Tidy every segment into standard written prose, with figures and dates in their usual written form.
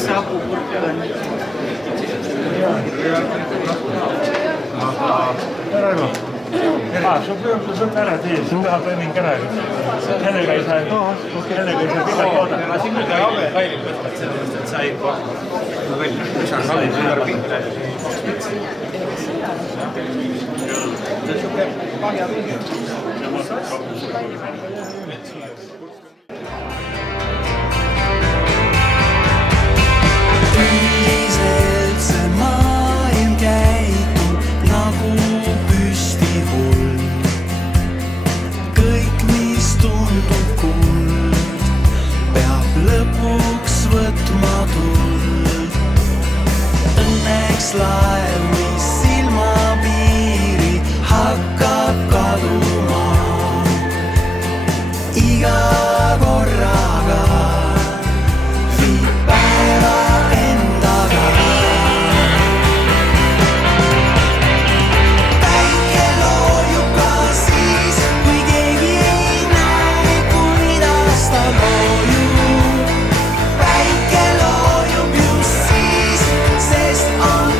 Sapupurk on. Raivo. Sul on ära sees, sul tahab mingi ära. Hellega ei saa pikalt oodata. Ma siin küll abe kailib võtta, et sellepärast, et sa ei laev, mis silmapiiri hakkab kaduma iga korraga viib päeva endaga. Päike loojub ka siis, kui keegi ei näe, kuidas ta loojub. Päike loojub just siis, sest on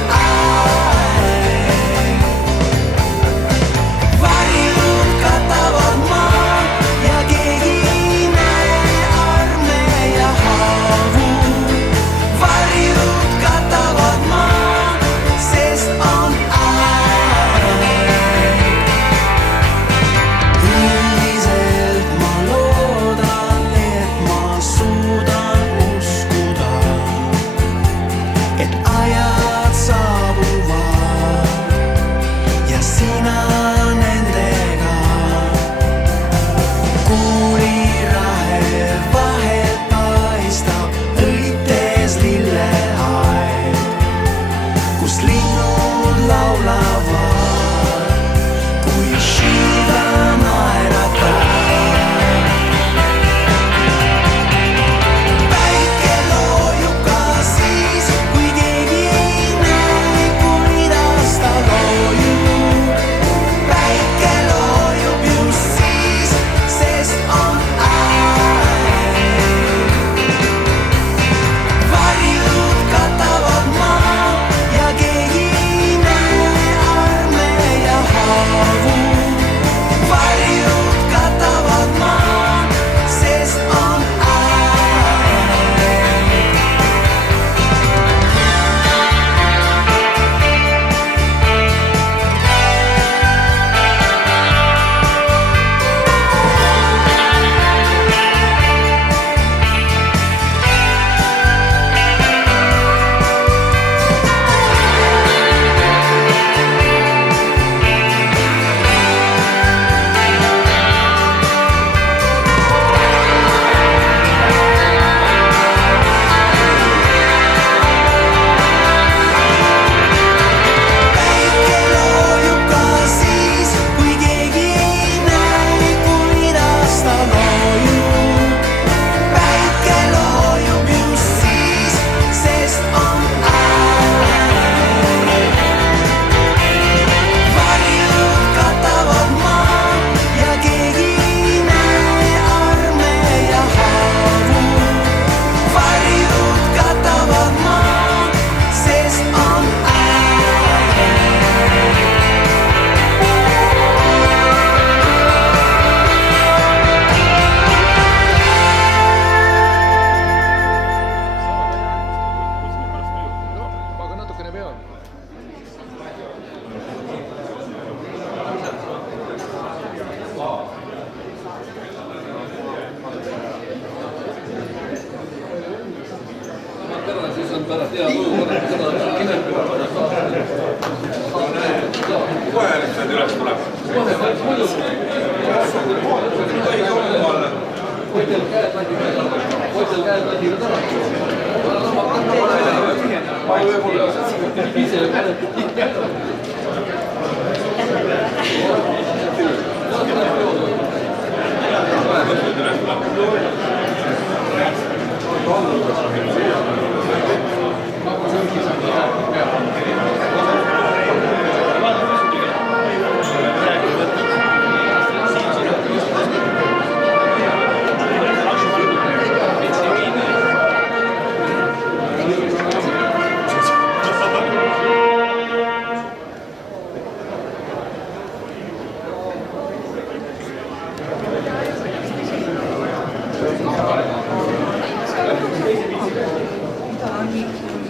rannikul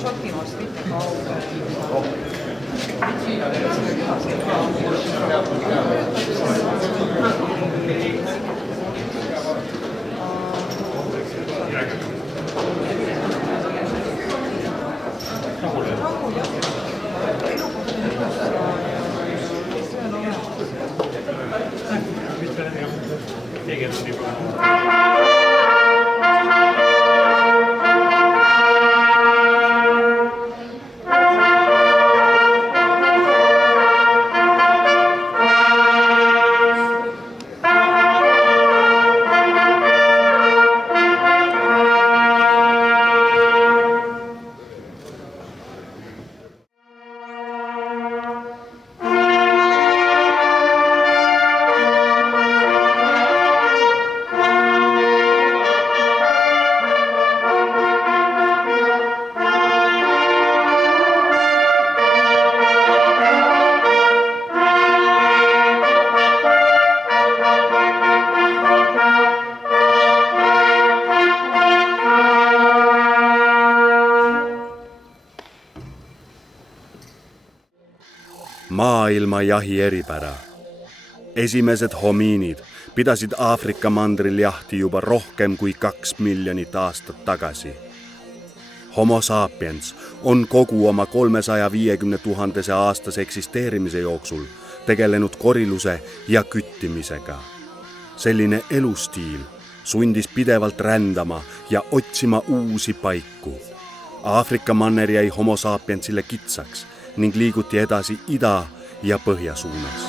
Šotimaast mitte kaugel. Maailma jahi eripära. Esimesed homiinid pidasid Aafrika mandril jahti juba rohkem kui 2 miljonit aastat tagasi. Homo sapiens on kogu oma 350 000 aastase eksisteerimise jooksul tegelenud koriluse ja küttimisega. Selline elustiil sundis pidevalt rändama ja otsima uusi paiku. Aafrika manner jäi Homo sapiensile kitsaks ning liiguti edasi ida ja põhja suunas.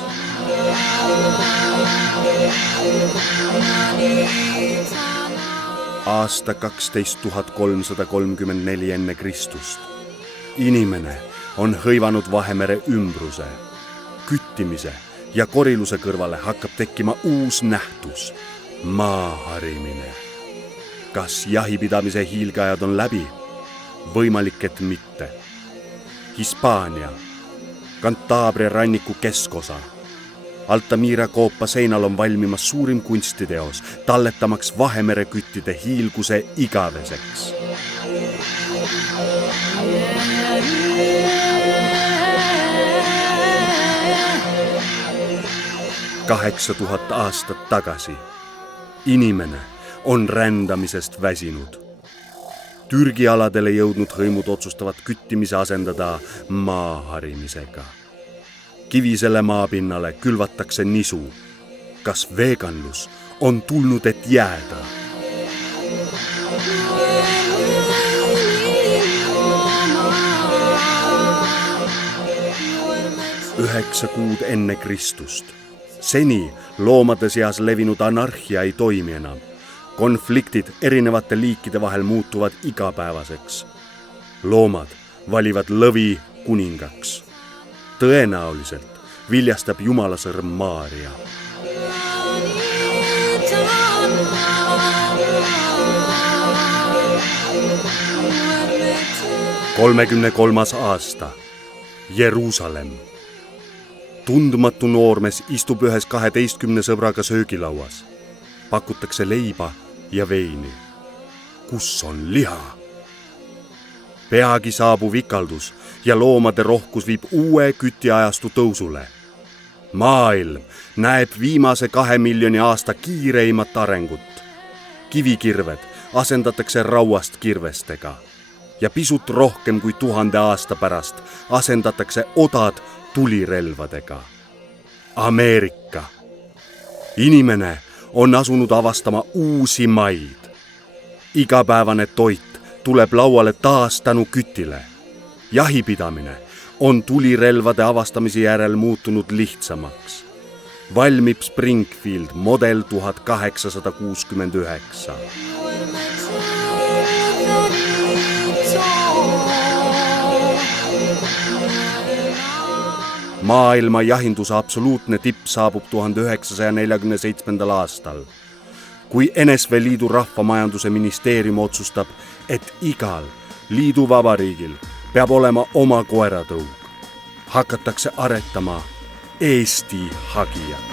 Aasta 12 334 enne Kristust. Inimene on hõivanud Vahemere ümbruse. Küttimise ja koriluse kõrvale hakkab tekkima uus nähtus, maaharimine. Kas jahipidamise hiilgeajad on läbi? Võimalik, et mitte. Hispaania, Cantabria ranniku keskosa. Altamira koopa seinal on valmimas suurim kunstiteos, talletamaks Vahemere küttide hiilguse igaveseks. 8000 aastat tagasi. Inimene on rändamisest väsinud. Türgi aladele jõudnud hõimud otsustavad küttimise asendada maaharimisega. Kivisele maapinnale külvatakse nisu. Kas veganlus on tulnud, et jääda? Üheksa kuud enne Kristust. Seni loomade seas levinud anarhia ei toimi enam. Konfliktid erinevate liikide vahel muutuvad igapäevaseks. Loomad valivad lõvi kuningaks. Tõenäoliselt viljastab jumalasõrm Maaria. 33. aasta. Jeruusalemm. Tundmatu noormees istub ühes 12 sõbraga söögilauas. Pakutakse leiba ja veini. Kus on liha? Peagi saabub ikaldus ja loomade rohkus viib uue kütiajastu tõusule. Maailm näeb viimase 2 miljoni aasta kiireimat arengut. Kivikirved asendatakse rauast kirvestega ja pisut rohkem kui 1000 aasta pärast asendatakse odad tulirelvadega. Ameerika. Inimene on asunud avastama uusi maid. Igapäevane toit tuleb lauale taas tänu kütile. Jahipidamine on tulirelvade avastamise järel muutunud lihtsamaks. Valmib Springfield model 1869. Maailma jahinduse absoluutne tipp saabub 1947. aastal, kui NSV Liidu rahvamajanduse ministeerium otsustab, et igal liiduvabariigil peab olema oma koeratõug. Hakatakse aretama Eesti hagijat.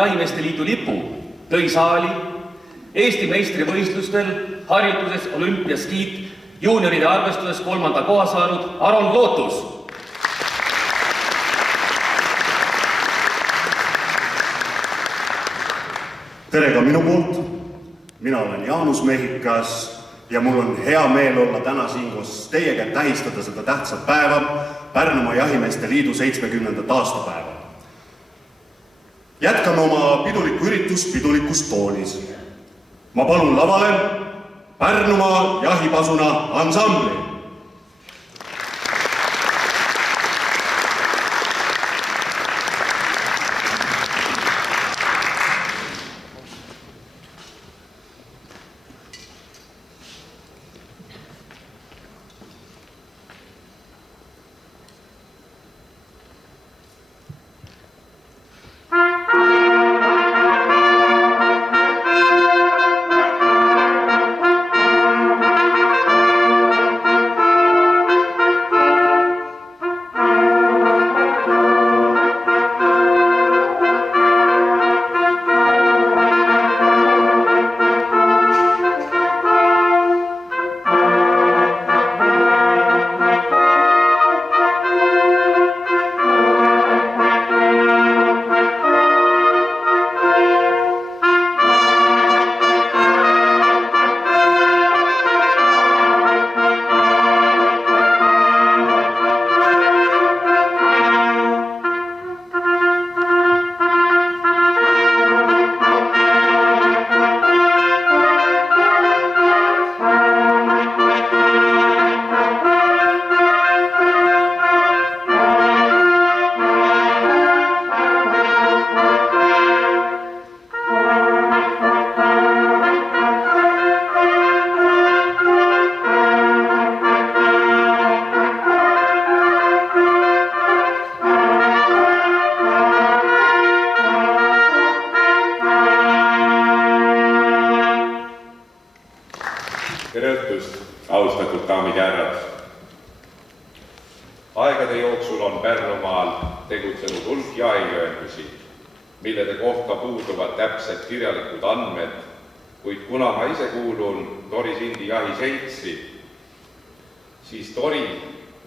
Jahimeeste Liidu lipu tõi saali Eesti meistrivõistlustel harjutuses olümpiaskiit juunioride arvestuses 3. koha saanud Aron Lootus. Tere ka minu poolt. Mina olen Jaanus Mehikas ja mul on hea meel olla täna siin koos teiega tähistada seda tähtsat päeva, Pärnumaa Jahimeeste Liidu 70. aastapäeva. Jätkame oma pidulikku üritust pidulikus toonis. Ma palun lavale Pärnumaa jahipasuna ansambli. Tere õhtust, austatud daamid ja härrad. Aegade jooksul on Pärnumaal tegutsenud hulk jahilööndusi, millede kohta puuduvad täpsed kirjalikud andmed, kuid kuna ma ise kuulun Tori Sindi jahiseltsi, siis Tori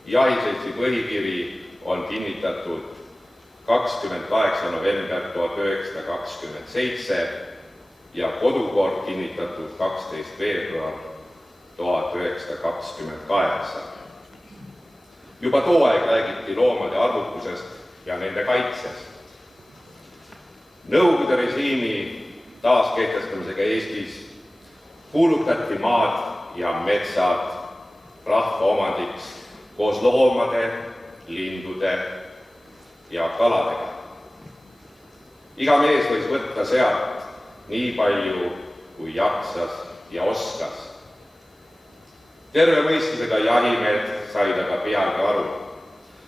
jahiseltsi põhikiri on kinnitatud 28. november 1927 ja kodukord kinnitatud 12. veebruar 1928. Juba too aeg räägiti loomade arvukusest ja nende kaitsest. Nõukogude režiimi taaskehtestamisega Eestis kuulutati maad ja metsad rahva omandiks koos loomade, lindude ja kaladega. Iga mees võis võtta sealt nii palju, kui jaksas ja oskas. Terve mõistusega jahimehed said aga peagi aru,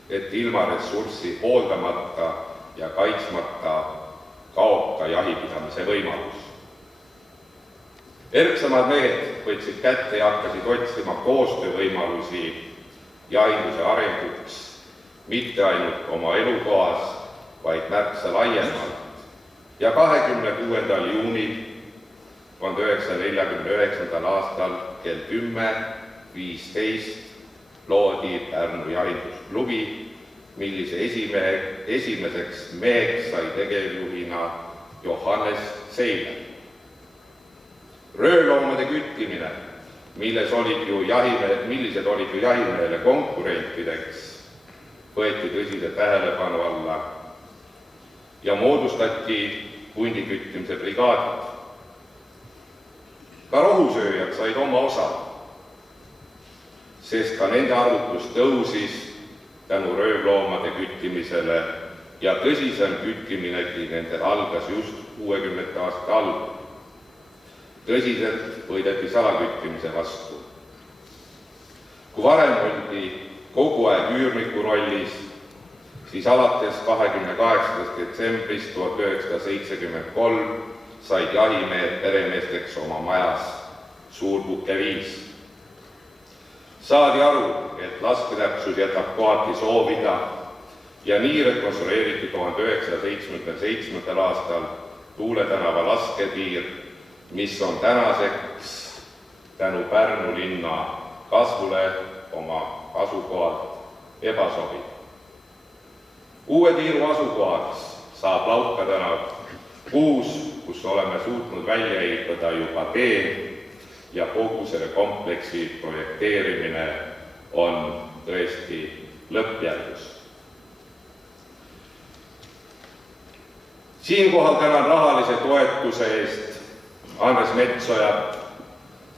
et ilma ressurssi hooldamata ja kaitsmata kaob ka jahipidamise võimalus. Erksamad mehed võtsid kätte ja hakkasid otsima koostöövõimalusi jahinduse arenguks mitte ainult oma elukohas, vaid märksa laiemalt. Ja 26. juunil 1949. aastal kell 10:15 loodi Pärnu jahindusklubi, millise esimeseks meheks sai tegevjuhina Johannes Seiler. Rööloomade küttimine, millised olid ju jahimehele konkurentideks, võeti tõsise tähelepanu alla ja moodustati hundiküttimise brigaadid. Ka rohusööjad said oma osa, sest ka nende arvukus tõusis tänu röövloomade küttimisele ja tõsisem küttiminegi nendel algas just 60. aastate algul. Tõsiselt võideti salaküttimise vastu. Kui varem oldi kogu aeg üürniku rollis, siis alates 28. detsembrist 1973 said jahimehed peremeesteks oma majas Suurpukeviis. Saadi aru, et lasketäpsus jätab kohati soovida ja nii rekonstrueeriti 1977. aastal Tuule tänava laskepiir, mis on tänaseks tänu Pärnu linna kasvule oma asukohalt ebasobiv. Uue tiiru asukohaks saab Lauka tänav, kus oleme suutnud välja ehitada juba tee ja kogu selle kompleksi projekteerimine on tõesti lõppjärgus. Siinkohal tänan rahalise toetuse eest Andres Metsoja,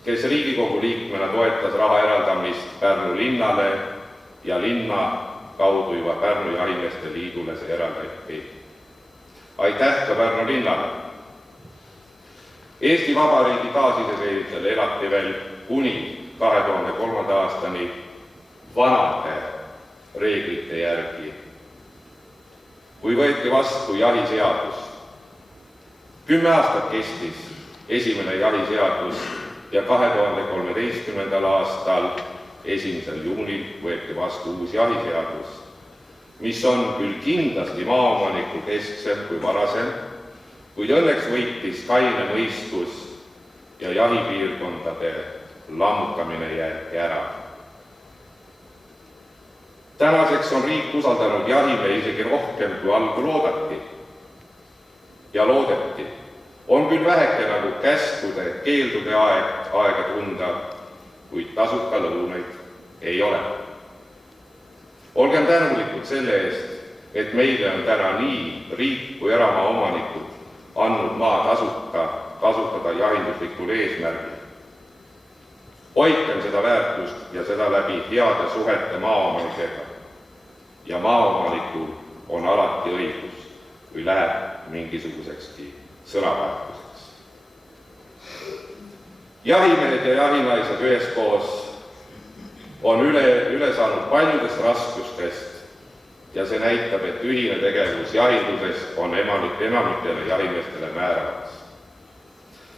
kes Riigikogu liikmena toetas raha eraldamist Pärnu linnale ja linna kaudu juba Pärnu Jahimeeste Liidule see eraldati. Aitäh ka Pärnu linnale! Eesti Vabariigi taasiseseisvumisel elati veel kuni 2003. aastani vanade reeglite järgi, kui võeti vastu jahiseadus. 10 aastat kestis esimene jahiseadus ja 2013. aastal 1. juunil võeti vastu uus jahiseadus, mis on küll kindlasti maaomaniku kesksem kui varasem, kuid õnneks võitis kaine mõistus ja jahipiirkondade lammutamine jäeti ära. Tänaseks on riik usaldanud jahile isegi rohkem, kui algul oodati ja loodeti. On küll väheke nagu käskude, keeldude aega tunda, kuid tasuta lõunaid ei ole. Olgem tänulikud selle eest, et meile on täna nii riik kui eramaa omanikud andnud maa tasuta kasutada jahinduslikul eesmärgil. Hoidkem seda väärtust ja seda läbi heade suhete maaomanikega. Ja maaomanikul on alati õigus, kui läheb mingisugusekski sõnavahetuseks. Jahimehed ja jahinaised üheskoos on üle saanud paljudest raskustest ja see näitab, et ühine tegevus jahinduses on enamikele jahimeestele määravaks.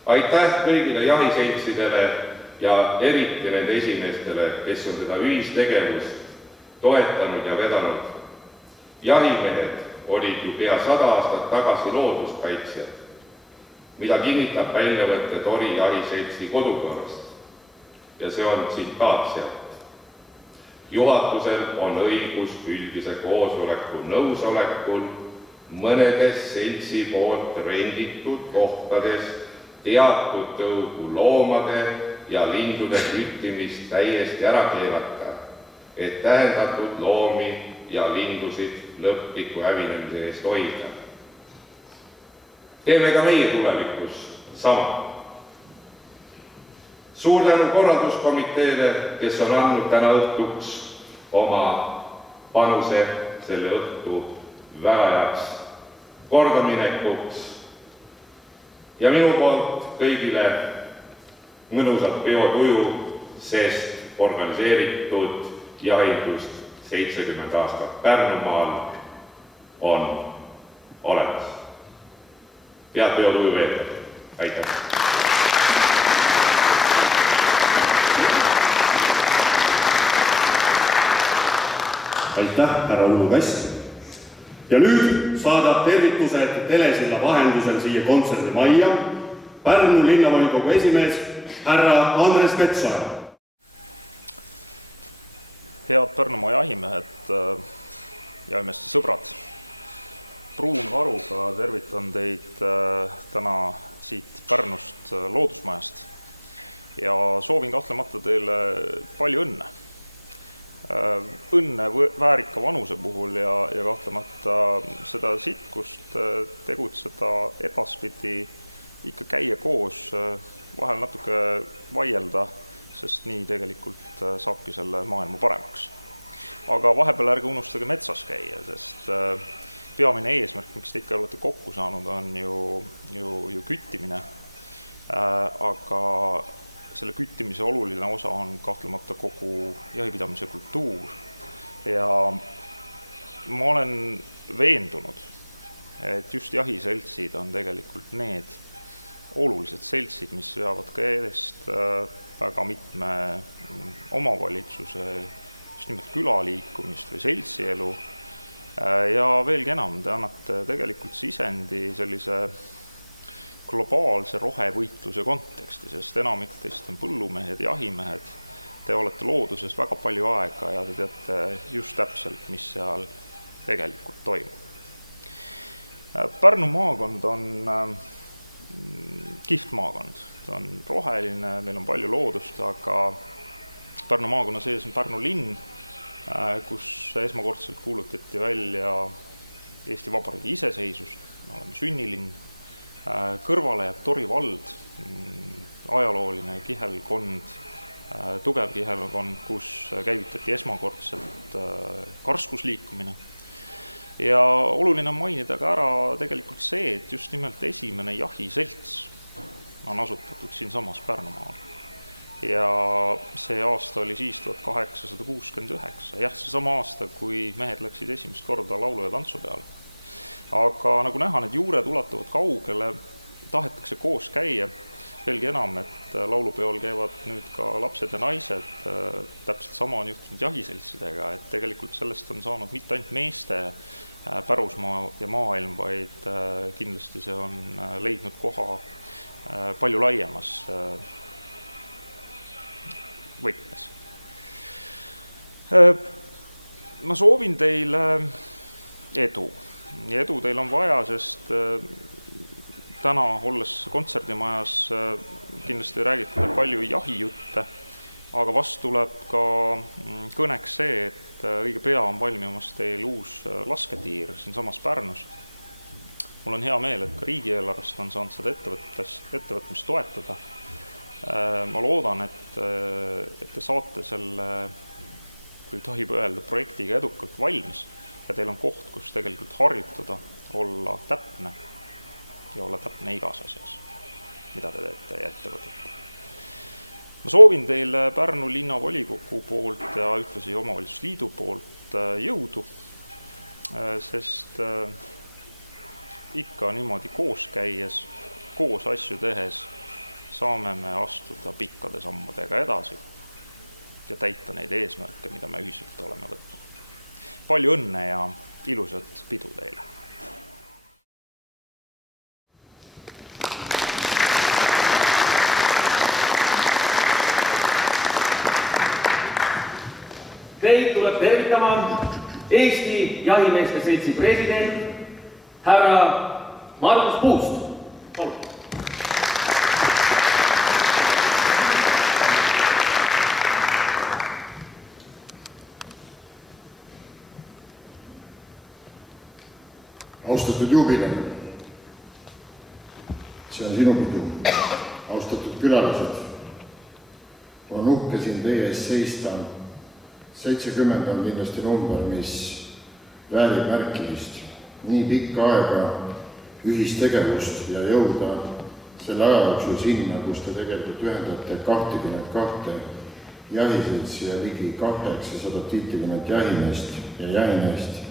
Aitäh kõigile jahiseltsidele ja eriti nende esimeestele, kes on seda ühistegevust toetanud ja vedanud. Jahimehed olid ju pea 100 aastat tagasi looduskaitsjad, mida kinnitab väljavõtte Tori jahiseltsi kodukorrast. Ja see on tsitaat sealt. Juhatusel on õigus üldise koosoleku nõusolekul mõnedes seltsi poolt renditud kohtades teatud tõugu loomade ja lindude küttimist täiesti ära keelata, et tähendatud loomi ja lindusid lõpliku hävinemise eest hoida. Teeme ka meie tulevikus sama. Suur tänu korralduskomiteele, kes on andnud täna õhtuks oma panuse selle õhtu väga heaks kordaminekuks. Ja minu poolt kõigile mõnusat peotuju, sest organiseeritud jahindust 70 aastat Pärnumaal on olemas. Head peotuju veel. Aitäh! Aitäh, härra Uno Kass. Ja nüüd saadab tervitused telesilla vahendusel siia kontserdimajja Pärnu linnavolikogu esimees härra Andres Metsoja. Head Pärnumaa jahimehed, jahimeeste sõbrad. Pruun Varuga tervitan teid täna siit Pärnust loodusmajast ja soovin kahtlemata teile palju õnne. Õnne väärika vanuse puhul ja kahtlemata seda sitkust tegutseda edaspidi, ikka käia koos, vahel natuke vaielda, sest nii tegelikult saabki selle maailma paremaks. Aga vahepeal ärge unustage metsas käia, sest peamine eesmärk, miks te ikka olete kokku saanud, on ju küttimine. Aga selle küttimise oluline osa on kahtlemata kogu jahipidamise kultuur. Ja ma olen veendunud, et just jahiseltsid on tegelikult need olulised seltsid, mis veavad ka eest väga mitme omavalitsuse, just nimelt külaliikumist või seltsielu. Ja veelgi enam, te annate tegelikult sisendi sellise globaalse rohevõitluse konteksti, sest enamik teist on põllumehed, jahimehed. Te olete looduses väga palju aega ja te teate just täpselt, mis seal tegelikult toimub. Pärnu maakond on kihvt maakond. Ta on roheline, meil on palju loodust, aga Pärnu maakonna sees on Pärnu linn, kus esmakordselt kuulutati välja Eesti Vabariigi iseseisvus. Me oleme sünnilinn. Kõrvale jääb Tori vald, ajalooline kihelkond, tugev kihelkond, kus käivitati esmakordselt karskusliikumine. Ja oluline on mainida ka ära tegelikult see, et just nimelt esimene jahiselts on asutatud siin samas Pärnumaal. Ja see aasta oli siis 1869. Jah, see sama aasta, kui mehed läksid esimest korda laulu ja tantsu peale. Aga nagu näha, need juured ulatuvad kaugele, tahetakse koos käia. Veelgi enam, et laulupeol käivad nüüd ka lapsed ja naised. Täpselt sama on juhtunud jahiseltsidega, et tegelikult sellest on saanud mitte ainult meeste pärusmaa ja maailm, vaid kindlasti see on leidnud koha palju laiemas võtmes. Ma soovin teile edu. Ja edu teil on vaja, sest täna olles kontserdimajas kindlasti räägite palju jahijutte, aga vast tuleb ka kõneks see, et õige pea on valmimas teil uus lasketiir siin samas Pärnus. Mul on hea meel, et ka riigieelarvest on saanud seda ettevõtmist toetada. Ma loodan, et te saate selle, kui tohib öelda, projektiga edukalt valmis ja teil on koht, kus tegelikult harjutada, olla täpne ja olla täpne igas asjas, mida te teete ja ettevõtate. Ma soovin teile Pärnu linnavolikogu poolt ja ühtlasi omavalitsusliidu poolt jõudu, sest ikka niimoodi koos käies, koos asju tehes saame me astuda pikkade sammudega edasi ja täita neid eesmärke, mida me ühiselt oleme võtnud. Palju õnne ja ilusat pidu teile! Teid tuleb tervitama Eesti Jahimeeste Seltsi president härra Markus Puust. Austatud juubilem, see on sinu pidu. Austatud külalised, on uhke siin teie ees seista. 70 on kindlasti number, mis väärib märkimist. Nii pikka aega ühistegevust ja jõuda selle ajajooksul sinna, kus te tegelikult ühendate 22 jahiseltsi ja ligi 850 jahimeest ja jahimeest.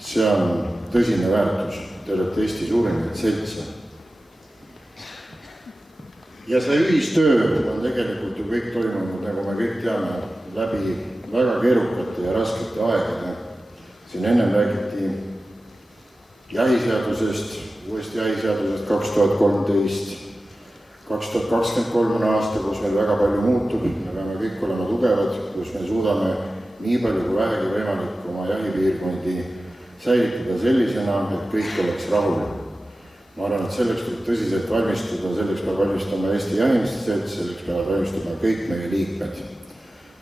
See on tõsine väärtus. Te olete Eesti suurimaid seltse. Ja see ühistöö on tegelikult ju kõik toimunud, nagu me kõik teame, läbi väga keerukate ja raskete aegade. Siin ennem räägiti jahiseadusest, uuesti jahiseadusest 2013. 2023 on aasta, kus meil väga palju muutub, me peame kõik olema tugevad, kus me suudame nii palju kui vähegi võimalik oma jahipiirkondi säilitada sellisena, et kõik oleks rahul. Ma arvan, et selleks tuleb tõsiselt valmistuda, selleks peab valmistama Eesti Jahimeeste Selts, selleks peab valmistama kõik meie liikmed.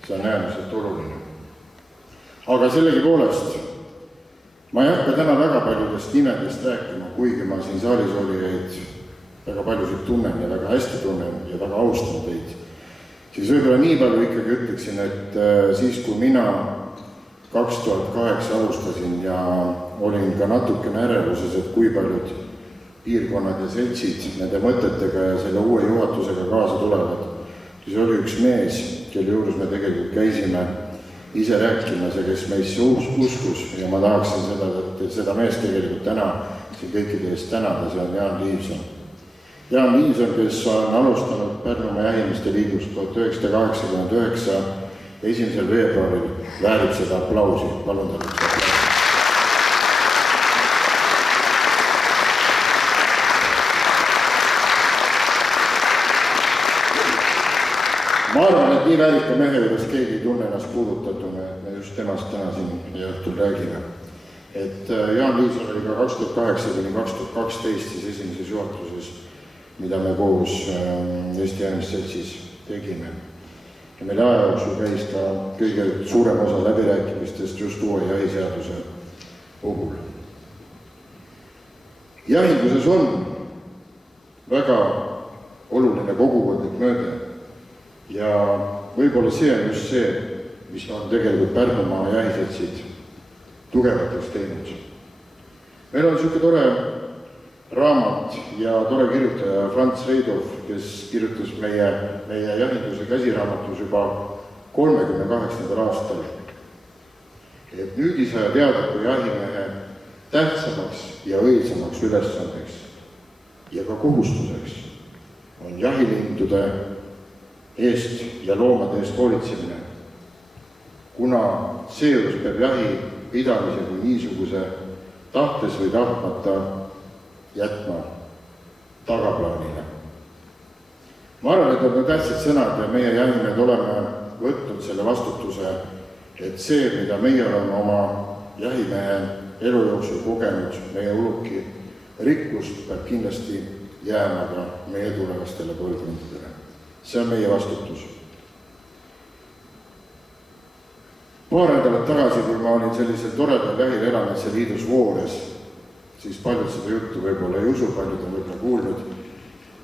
See on äärmiselt oluline. Aga sellegi poolest, ma ei hakka täna väga paljudest nimedest rääkima, kuigi ma siin saalis olijaid väga paljusid tunnen ja väga hästi tunnen ja väga austan teid. Siis võib-olla nii palju ikkagi ütleksin, et siis kui mina 2008 alustasin ja olin ka natukene ärevuses, et kui paljud piirkonnad ja seltsid nende mõtetega ja selle uue juhatusega kaasa tulevad, siis oli üks mees, kelle juures me tegelikult käisime ise rääkima, see, kes meisse uskus ja ma tahaksin seda meest tegelikult täna siin kõikide eest tänada, see on Jaan Liivson. Jaan Liivson, kes on alustanud Pärnumaa Jahimeeste Liidust 1989 1. veebruaril, väärib seda aplausi. Palun tänu. nii väärika mehe juures keegi ei tunne ennast puudutatuna, et me just temast täna siin meie õhtul räägime. Et Jaan Liisson oli ka 2008–2012 siis esimeses juhatuses, mida me koos Eesti Jahimeesseltsis tegime. Ja meil aja jooksul käis ka kõige suurem osa läbirääkimistest just uue jahiseaduse puhul. Jahinduses on väga oluline kogukondlik mõõde ja võib-olla see on just see, mis on tegelikult Pärnumaa jahiseltsid tugevateks teinud. Meil on niisugune tore raamat ja tore kirjutaja Franz Reidov, kes kirjutas meie jahinduse käsiraamatus juba 38. aastal. Et nüüd ei saa teada kui jahimehe tähtsamaks ja õilsamaks ülesandeks ja ka kohustuseks on jahilindude eest ja loomade eest hoolitsemine, kuna seejuures peab jahi pidamise kui niisuguse tahtes või tahtmata jätma tagaplaanile. Ma arvan, et on tähtsad sõnad ja meie jahimehed oleme võtnud selle vastutuse, et see, mida meie oleme oma jahimehe elu jooksul kogenud, meie uluki rikkust peab kindlasti jääma ka meie tulevastele põlvkondadele. See on meie vastutus. Paar nädalat tagasi, kui ma olin sellisel toredal jahil Erametse liidus Voores, siis paljud seda juttu võib-olla ei usu, paljud on võib-olla kuulnud.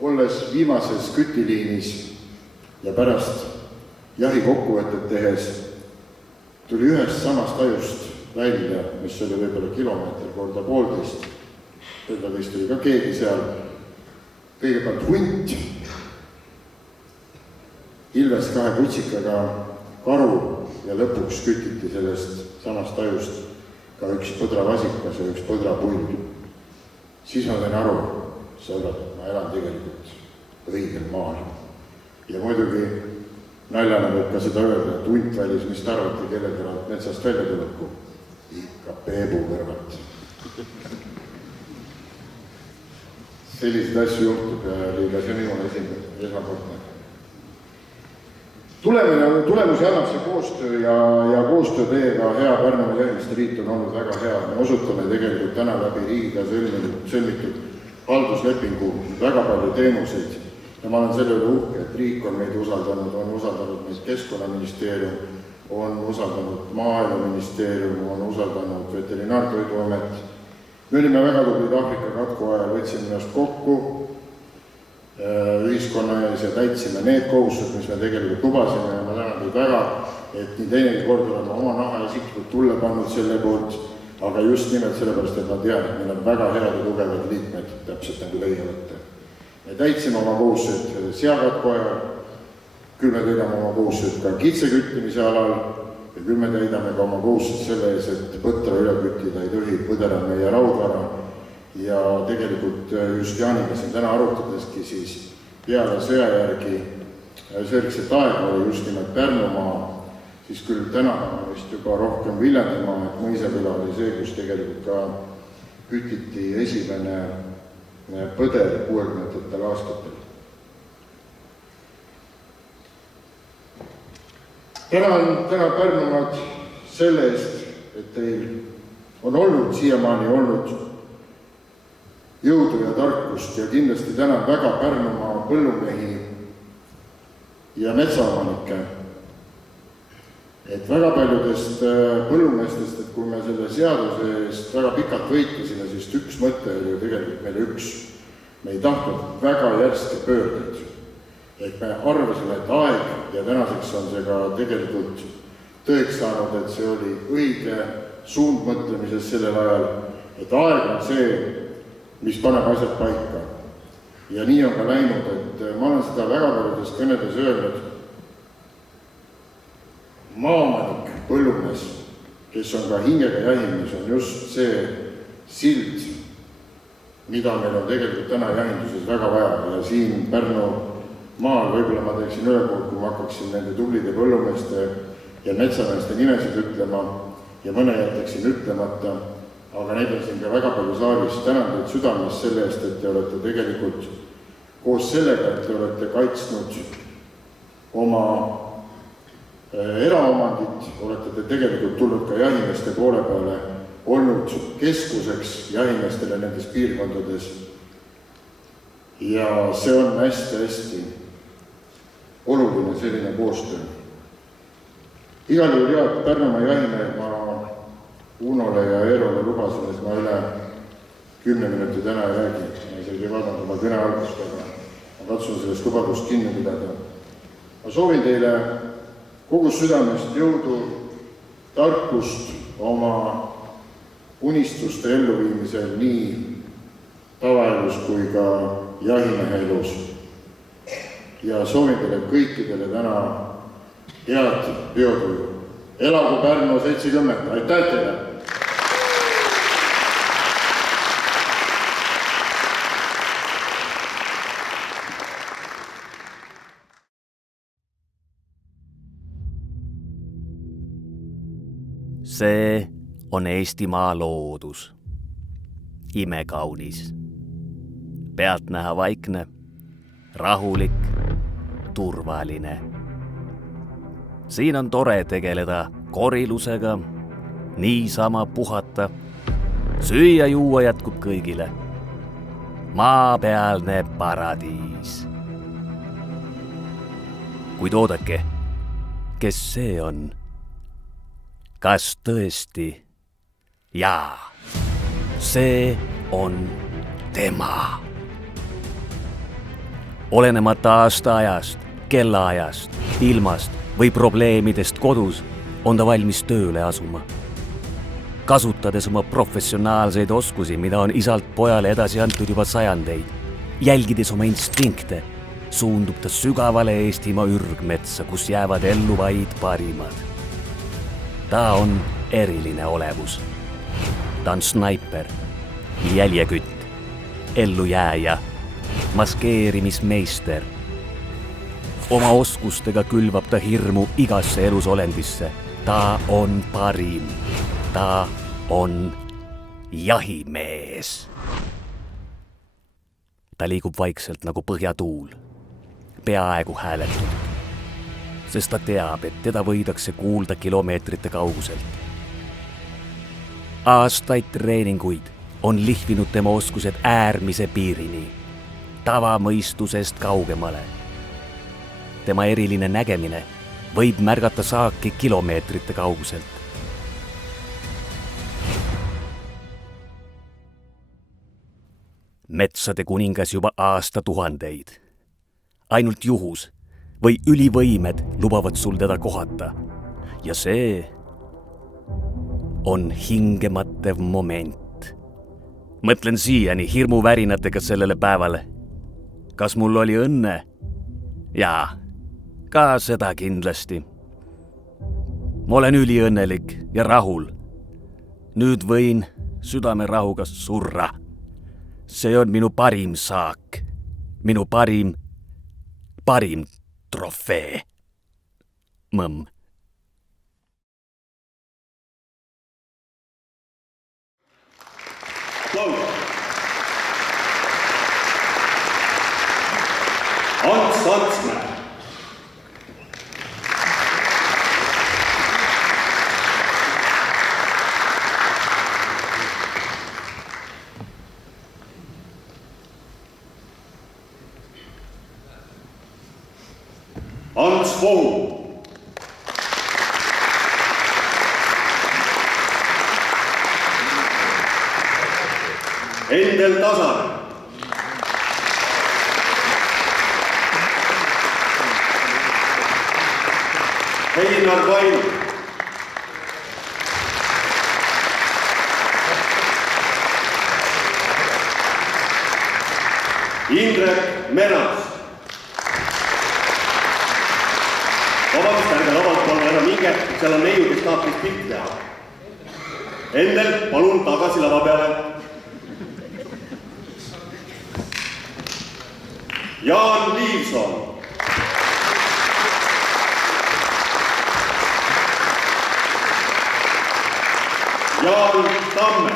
Olles viimases kütiliinis ja pärast jahi kokkuvõtet tehes tuli ühest samast ajust välja, mis oli võib-olla kilomeeter korda 1,5. Võib-olla teist oli ka keegi seal. Kõigepealt hunt, ilves 2 kutsikaga karu ja lõpuks kütiti sellest samast ajust ka üks põdravasikas ja üks põdrapull. Siis ma sain aru, sõbrad, et ma elan tegelikult õigel maal. Ja muidugi naljana võib ka seda öelda, et hunt välis, mis te arvate, kelle kõrvalt metsast välja tuleku? Ikka Peebu kõrvalt. Sellised asju juhtub ja oli ka see minul esmakordne. Tulemusi annab see koostöö ja koostöö teiega hea Pärnumaa Jahimeeste Liit on olnud väga hea. Me osutame tegelikult täna läbi riigiga sõlmitud halduslepingu väga palju teenuseid ja ma olen selle üle uhke, et riik on meid usaldanud, on usaldanud meid Keskkonnaministeerium, on usaldanud Maaeluministeerium, on usaldanud Veterinaartoiduamet. Me olime väga tublid Aafrika katku ajal, võtsime ennast kokku ühiskonna ees ja täitsime need kohustused, mis me tegelikult lubasime ja ma tänan teid väga, et nii teinegi kord oleme oma naha isiklikult tulle pannud selle poolt, aga just nimelt sellepärast, et ma tean, et meil on väga head ja tugevad liikmed, täpselt nagu teie võtte. Me täitsime oma kohustused seakatku ajal, küll me täidame oma kohustused ka kitseküttimise alal ja küll me täidame ka oma kohustused selle ees, et põtra üle küttida ei tohi, põder on meie raudvara. Ja tegelikult just Jaaniga siin täna arutadeski siis peale sõjajärgi selliselt aega oli just nimelt Pärnumaa, siis küll täna vist juba rohkem Viljandimaa, et Mõisaküla oli see, kus tegelikult ka kütiti esimene põder 60. aastatel. Täna Pärnumaad selle eest, et teil on olnud siiamaani olnud jõudu ja tarkust ja kindlasti tänan väga Pärnumaa põllumehi ja metsaomanikke. Et väga paljudest põllumeestest, et kui me selle seaduse eest väga pikalt võitlesime, siis üks mõte oli tegelikult meile üks. Me ei tahtnud väga järski pöördeid. Et me arvasime, et aeg ja tänaseks on see ka tegelikult tõeks saanud, et see oli õige suundmõtlemises sellel ajal, et aeg on see, mis paneb asjad paika. Ja nii on ka läinud, et ma olen seda väga paljudes kõnedes öelnud. Maaomanik, põllumees, kes on ka hingega jahimees, on just see sild, mida meil on tegelikult täna jahinduses väga vaja. Ja siin Pärnu maal võib-olla ma teeksin üle poolt, kui ma hakkaksin nende tublide põllumeeste ja metsameeste nimesid ütlema ja mõne jätaksin ütlemata. Aga neid on siin ka väga palju saalis. Tänan teid südamest selle eest, et te olete tegelikult koos sellega, et te olete kaitsnud oma eraomandit, olete te tegelikult tulnud ka jahimeeste poole peale, olnud keskuseks jahimeestele nendes piirkondades. Ja see on hästi oluline selline koostöö. Igal juhul head Pärnumaa jahimehed, ma Unole ja Eerole lubasin, et ma üle 10 minuti täna ei räägi. Ma isegi vaadanud oma kõne algust, aga ma katsun sellest lubadust kinni pidada. Ma soovin teile kogu südamest jõudu, tarkust oma unistuste elluviimisel nii tavaelus kui ka jahimehe elus. Ja soovin teile kõikidele täna head peotuju. Elagu Pärnu 70, aitäh teile! See on Eestimaa loodus. Imekaunis. Pealtnäha vaikne, rahulik, turvaline. Siin on tore tegeleda korilusega, niisama puhata, süüa juua jätkub kõigile. Maapealne paradiis. Kuid oodake, kes see on? Kas tõesti? Jaa, see on tema. Olenemata aastaajast, kellaajast, ilmast või probleemidest kodus, on ta valmis tööle asuma. Kasutades oma professionaalseid oskusi, mida on isalt pojale edasi antud juba sajandeid, jälgides oma instinkte, suundub ta sügavale Eestimaa ürgmetsa, kus jäävad ellu vaid parimad. Ta on eriline olevus. Ta on snaiper, jäljekütt, ellujääja, maskeerimismeister. Oma oskustega külvab ta hirmu igasse elusolendisse. Ta on parim. Ta on jahimees. Ta liigub vaikselt nagu põhjatuul, peaaegu hääletult, sest ta teab, et teda võidakse kuulda kilomeetrite kauguselt. Aastaid treeninguid on lihvinud tema oskused äärmise piirini, tavamõistusest kaugemale. Tema eriline nägemine võib märgata saaki kilomeetrite kauguselt. Metsade kuningas juba aastatuhandeid. Ainult juhus või ülivõimed lubavad sul teda kohata. Ja see on hingematev moment. Mõtlen siiani hirmuvärinatega sellele päevale. Kas mul oli õnne? Jaa, ka seda kindlasti. Ma olen üliõnnelik ja rahul. Nüüd võin südame rahuga surra. See on minu parim saak. Minu parim trofee. Mõmm. Ants Antsmäe. Ants Vohu. Endel Tasane. Heinar Vainu. Indrek Meras. Vabandust, ärge vabalt palun ära minge, seal on neiu, kes tahab teist pilti teha. Endel, palun tagasi lava peale. Jaan Liivsoon. Jaan Tamme.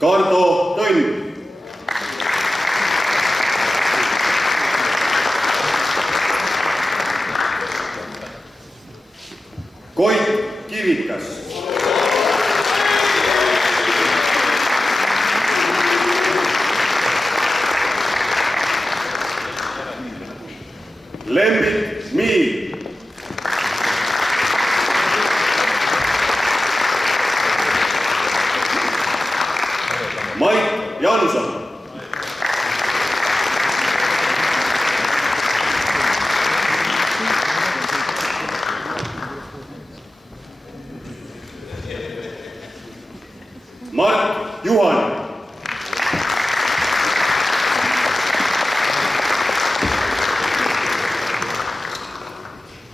Kardo Tõnn. Koit Kivikas. Lembit Miil. Mait Janson. Mart Juhani.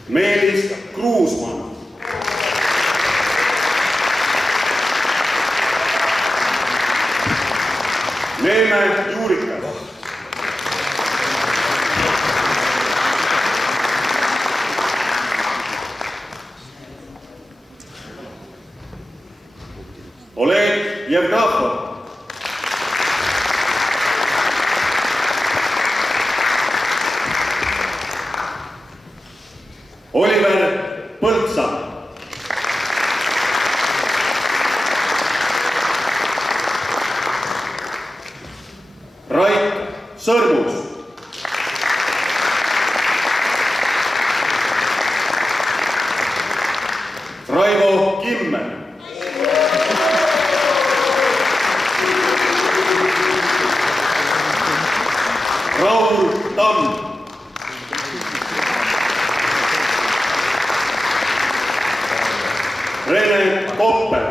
Meelis Kruusmann. Neeme Juurikas. Oleg Jevgrafov. Oliver Põldsaar. Rait Sõrmus. Raivo Kimmel. Raul Tamm. Rene Popper.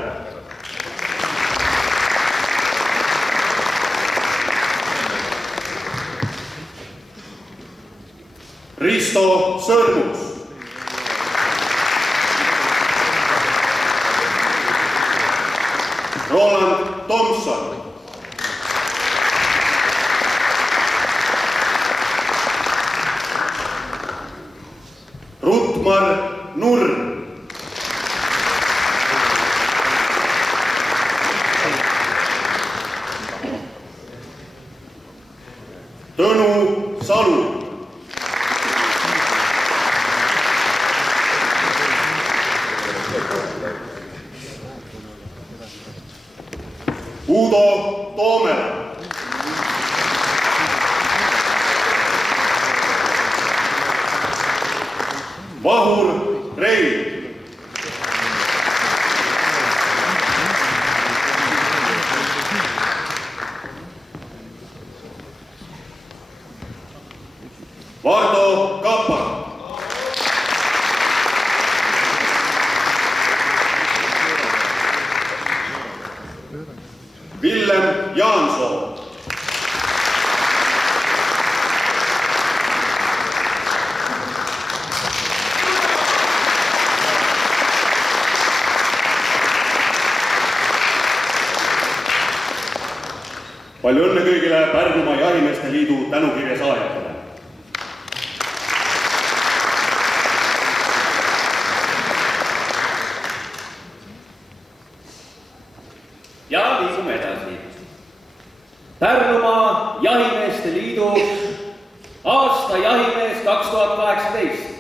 Risto Sõrmus. Roland Tomson. Rutmar Nurm. Tõnu Salu. Uudo Toomela. Vahur Rein. Vardo Kappa. Villem Jaansoo. Palju õnne kõigile Pärnumaa Jahimeeste Liidu tänukirja saajatele. Ja liigume edasi. Pärnumaa Jahimeeste Liidu aasta jahimees 2018.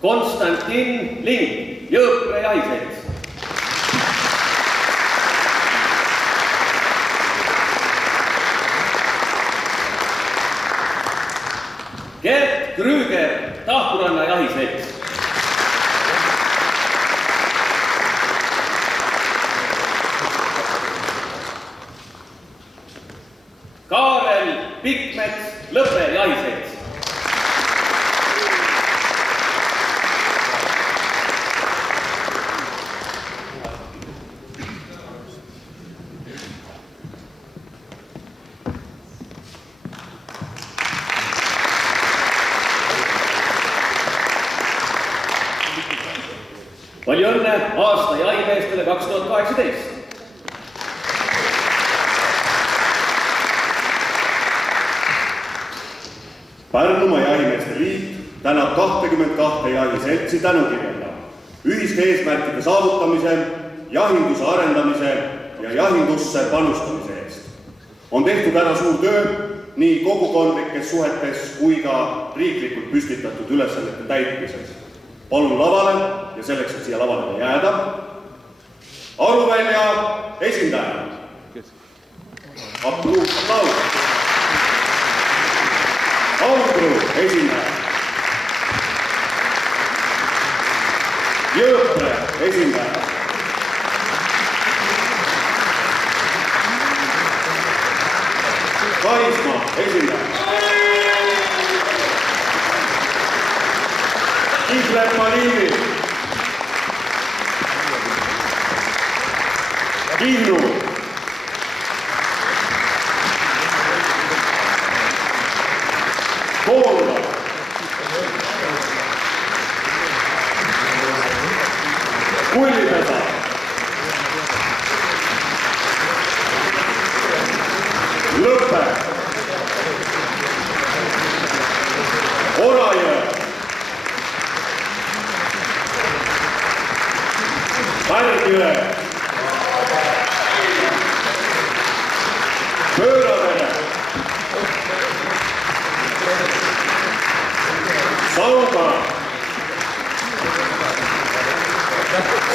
Konstantin Ling, Jõõpre jahiselts. Gert Krüger, Tahkuranna jahiselts. Kaarel Pikmets, Lõpe jahiselts. Palju õnne aasta jahimeestele 2018. Pärnumaa Jahimeeste Liit tänab 22 jahiseltsi tänukirjaga ühiste eesmärkide saavutamise, jahinduse arendamise ja loodusesse panustamise eest. On tehtud ära suur töö nii kogukondlikes suhetes kui ka riiklikult püstitatud ülesannete täitmises. Palun lavale ja selleks, et siia lavale jääda, Aruvälja esindaja. Aplausos. Audru esindaja. Jõõpre esindaja. Kaisma esindaja. Kisler Malini. Kihnu. Koolda. Kullipesa. Lõppe. Orajõe. Pärnjõe. Pööravere. Sauga.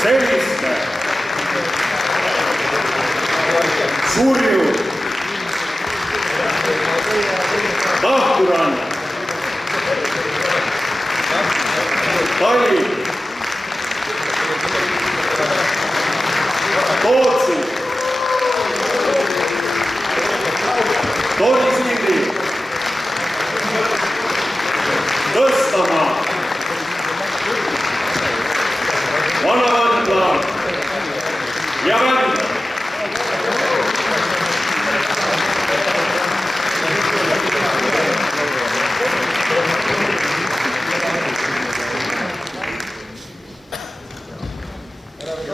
Selliste. Surju. Tahkurann. Tali. Tootsi. Torisindi. Tõstamaa. Vanavandla. Ja Vändla.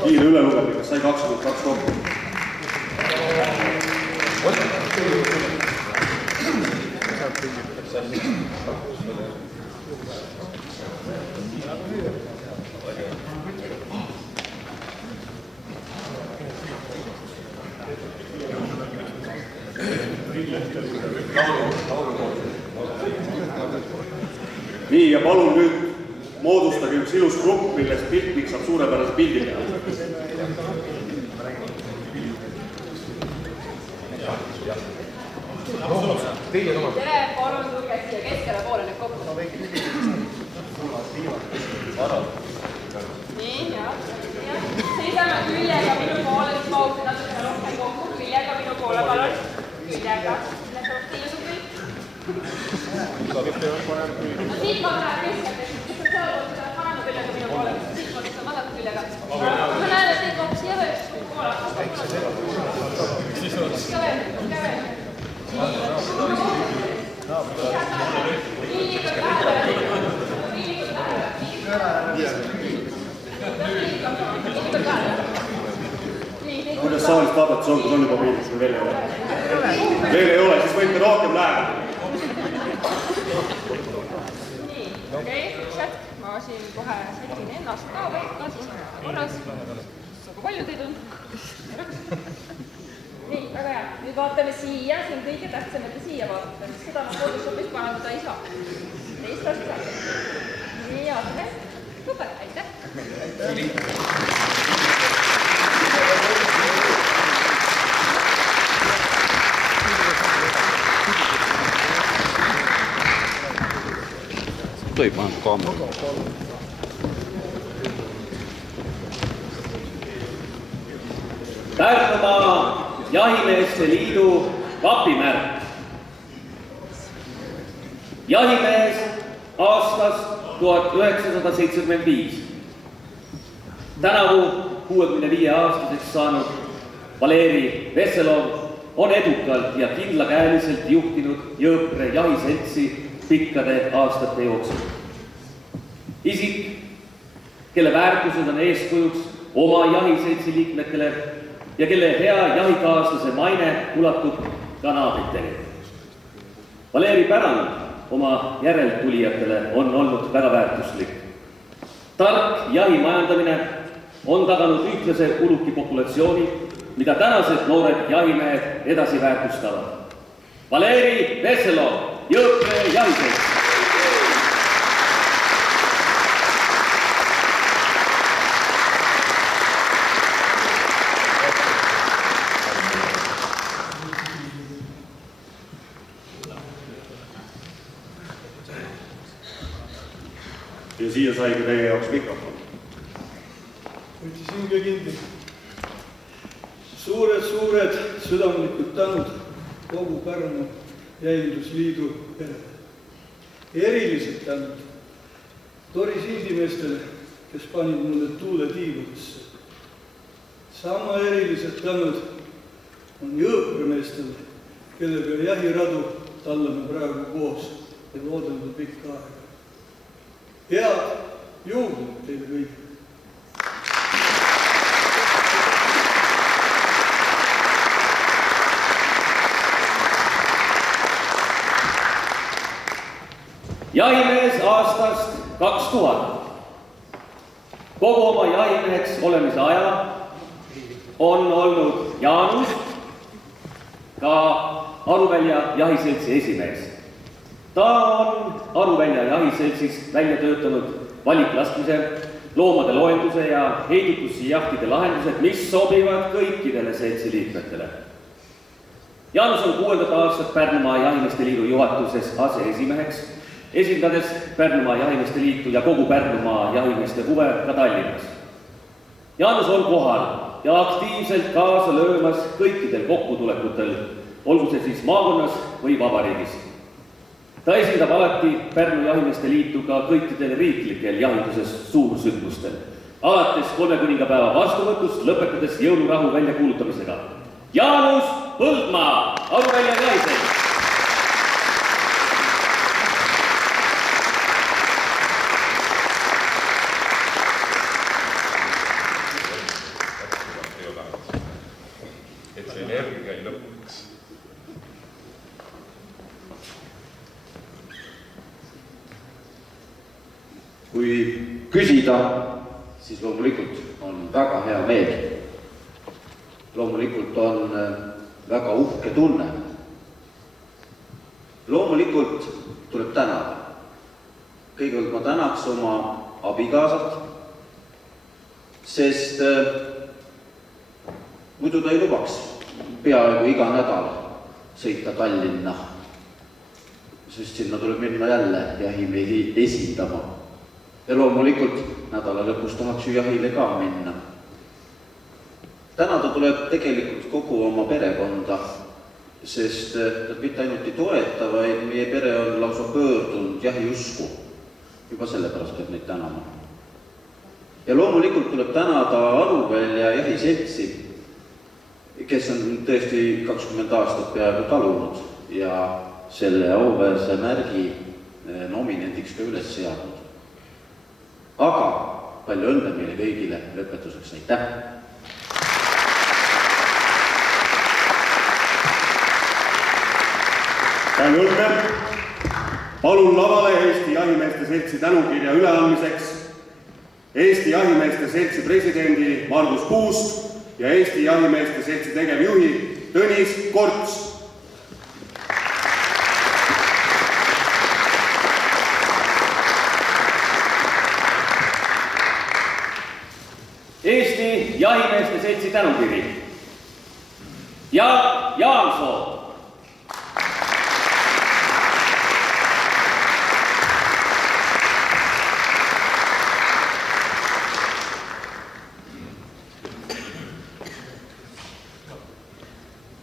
Kiire ülelugemine, kas sai 22 kokku? Nii, ja palun nüüd moodustage üks ilus grupp, millest piltnik saab suurepärase pildi teha. Tere, palun tulge siia keskele poole nüüd kokku. Nii, jah. Seisame küljega minu poole, siis mahuti natukene rohkem kokku. Küljega minu poole, palun. Küljega. Siia su küll. No siit ma läheb keskelt, kes on sealpool seda parema küljega minu poole, siit ma seda vasaku küljega. Ma näen, et teid vabab siia veel. Ka veel. Kuidas saalist vaadates on, kus on juba piilis või veel ei ole? Veel ei ole, siis võite rohkem läheb. Nii, okei, üks hetk. Ma siin kohe sätin ennast ka paika, siis on korras. Kui palju teid on? Nii, väga hea. Nüüd vaatame siia, see on kõige tähtsam, et te siia vaatate. Seda ma Photoshopis parandada ei saa. Teist asja saab. Nii, jaatame. Super, aitäh. Tohib maha kaamera. Pärnumaa Jahimeeste Liidu vapimärk. Jahimees aastast 1975. Tänavu 65-aastaseks saanud Valeri Veselov on edukalt ja kindlakäeliselt juhtinud Jõõpre jahiseltsi pikkade aastate jooksul. Isik, kelle väärtused on eeskujuks oma jahiseltsi liikmetele ja kelle hea jahikaaslase maine ulatub ka naabritele. Valeri pärand oma järeltulijatele on olnud väga väärtuslik. Tark jahimajandamine on taganud ühtlase uluki populatsiooni mida tänased noored jahimehed edasi väärtustavad. Valeri Veselov, Jõhve jahiselts. Ja siia sai ka teie jaoks mikrofon. Võttisin ka kinni. Suured südamlikud tänud kogu Pärnu Jahindusliidu perele. Erilised tänud Tori sildimeestele, kes panid mulle tuule tiivudesse. Sama erilised tänud on Jõhve meestele, kellega jahiradu tallame praegu koos ja loodame pikka aega. Head juhul teile kõigile. Jahimees aastast 2000. Kogu oma jahimeheks olemise aja on olnud Jaanus, ka Aruvälja jahiseltsi esimees. Ta on Aruvälja jahiseltsis välja töötanud valiklaskmise, loomade loenduse ja heidutussi jahtide lahendused, mis sobivad kõikidele seltsi liikmetele. Jaanus on 6. aastat Pärnumaa Jahimeeste Liidu juhatuses aseesimeheks, esindades Pärnumaa Jahimeeste Liitu ja kogu Pärnumaa jahimeeste huve ka Tallinnas. Jaanus on kohal ja aktiivselt kaasa löömas kõikidel kokkutulekutel, olgu see siis maakonnas või vabariigis. Ta esindab alati Pärnu Jahimeeste Liitu ka kõikidel riiklikel jahinduses suursündmustel, alates 3 kuningapäeva vastuvõtust, lõpetades jõulurahu väljakuulutamisega. Jaanus Põldmaa, Aruvälja jahiselts. Et see energia ei lõpuks. Kui küsida, siis loomulikult on väga hea meel. Loomulikult on väga uhke tunne. Loomulikult tuleb tänada. Kõigepealt ma tänaks oma abikaasat, sest muidu ta ei lubaks peaaegu iga nädal sõita Tallinna, sest sinna tuleb minna jälle jahimehi esindama. Ja loomulikult nädala lõpus tahaks ju jahile ka minna. Tänada tuleb tegelikult kogu oma perekonda, sest nad mitte ainult ei toeta, vaid meie pere on lausa pöördunud jahiusku. Juba sellepärast peab neid tänama. Ja loomulikult tuleb tänada Aruvälja jahiseltsi, kes on tõesti 20 aastat peaaegu talunud ja selle auväärse märgi nominendiks ka üles seadnud. Aga palju õnne meile kõigile lõpetuseks, aitäh! Palju õnne! Palun lavale Eesti Jahimeeste Seltsi tänukirja üleandmiseks Eesti Jahimeeste Seltsi presidendi Margus Puust ja Eesti Jahimeeste Seltsi tegevjuhi Tõnis Korts. Eesti Jahimeeste Seltsi tänukiri. Jaak Jaansoo.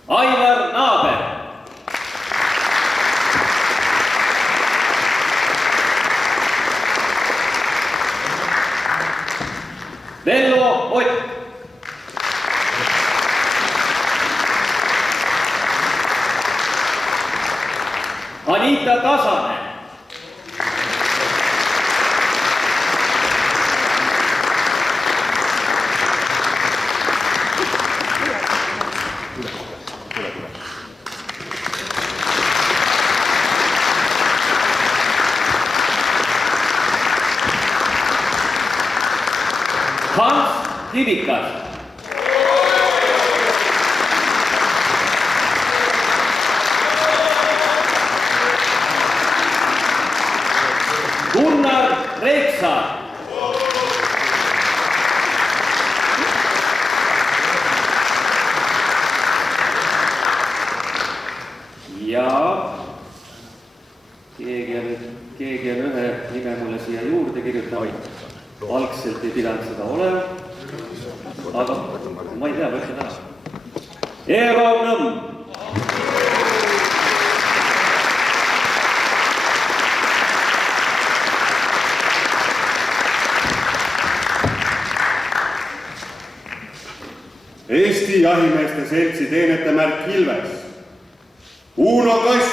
Aivar Naaber. Vello Ott. Anita Tasane. Hans Tivikas. mulle siia juurde kirjutanud. Algselt ei pidanud seda olema. Aga ma ei tea, võtsin ära. Eero Nõmm! Eesti Jahimeeste Seltsi teenetemärk Ilves. Uno Kass.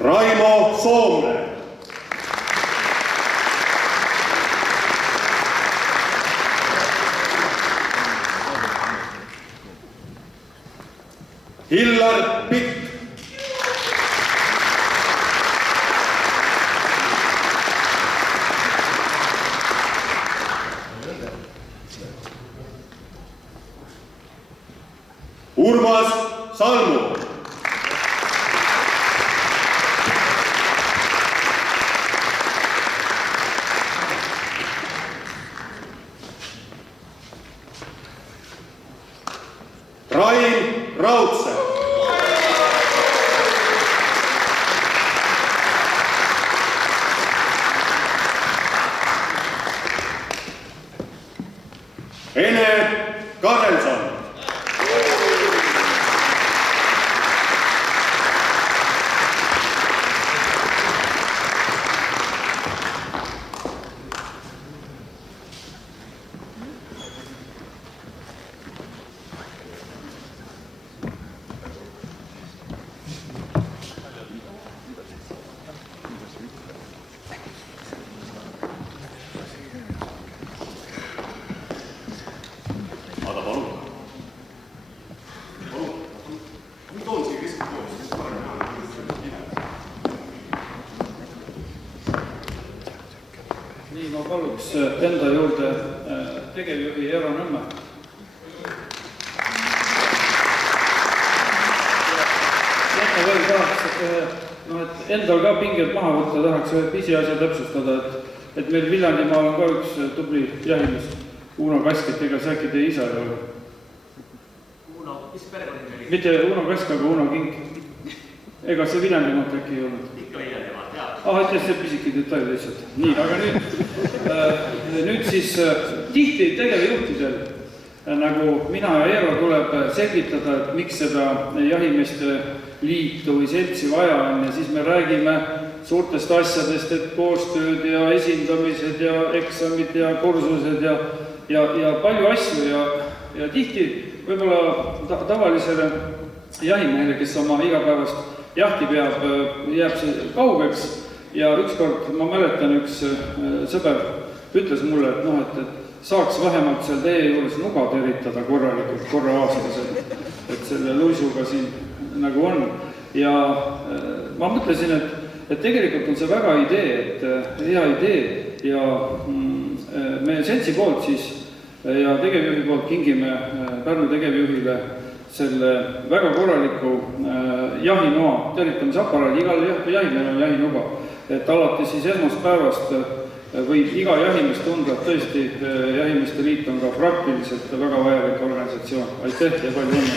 Raimo Soomre. Hillar Pitt. Urmas Salmu. Rain Raudse. Ene Karelson. Nii, ma paluks enda juurde tegevjuhi Eero Nõmme. Jätta veel tahaks, et endal ka pinged maha võtta, tahaks ühe pisiasja täpsustada, et meil Viljandimaal on ka üks tubli jahimees, Uno Kask, et ega see äkki teie isa ei ole. Uno, mis perekond oli? Mitte Uno Kask, aga Uno Kink. Ega see Viljandimaalt äkki ei olnud? Ikka Viljandimaalt, jah. Aitäh, see pisiki detail lihtsalt. Nii, aga nüüd siis tihti tegevjuhtidel, nagu mina ja Eero, tuleb selgitada, et miks seda jahimeeste liitu või seltsi vaja on ja siis me räägime suurtest asjadest, et koostööd ja esindamised ja eksamid ja kursused ja palju asju ja tihti võib-olla tavalisele jahimehele, kes oma igapäevast jahti peab, jääb see kaugeks ja ükskord ma mäletan, üks sõber ütles mulle, et saaks vähemalt seal teie juures nuga teritada korralikult korra aastas, et selle luisuga siin nagu on. Ja ma mõtlesin, et tegelikult on see väga hea idee ja me seltsi poolt siis ja tegevjuhi poolt kingime Pärnu tegevjuhile selle väga korraliku jahinoa teritamisaparaadi, igal jahimehel on jahinuba, et alati siis esmaspäevast võib iga jahimeest tunda, et tõesti Jahimeeste Liit on ka praktiliselt väga vajalik organisatsioon. Aitäh ja palju õnne!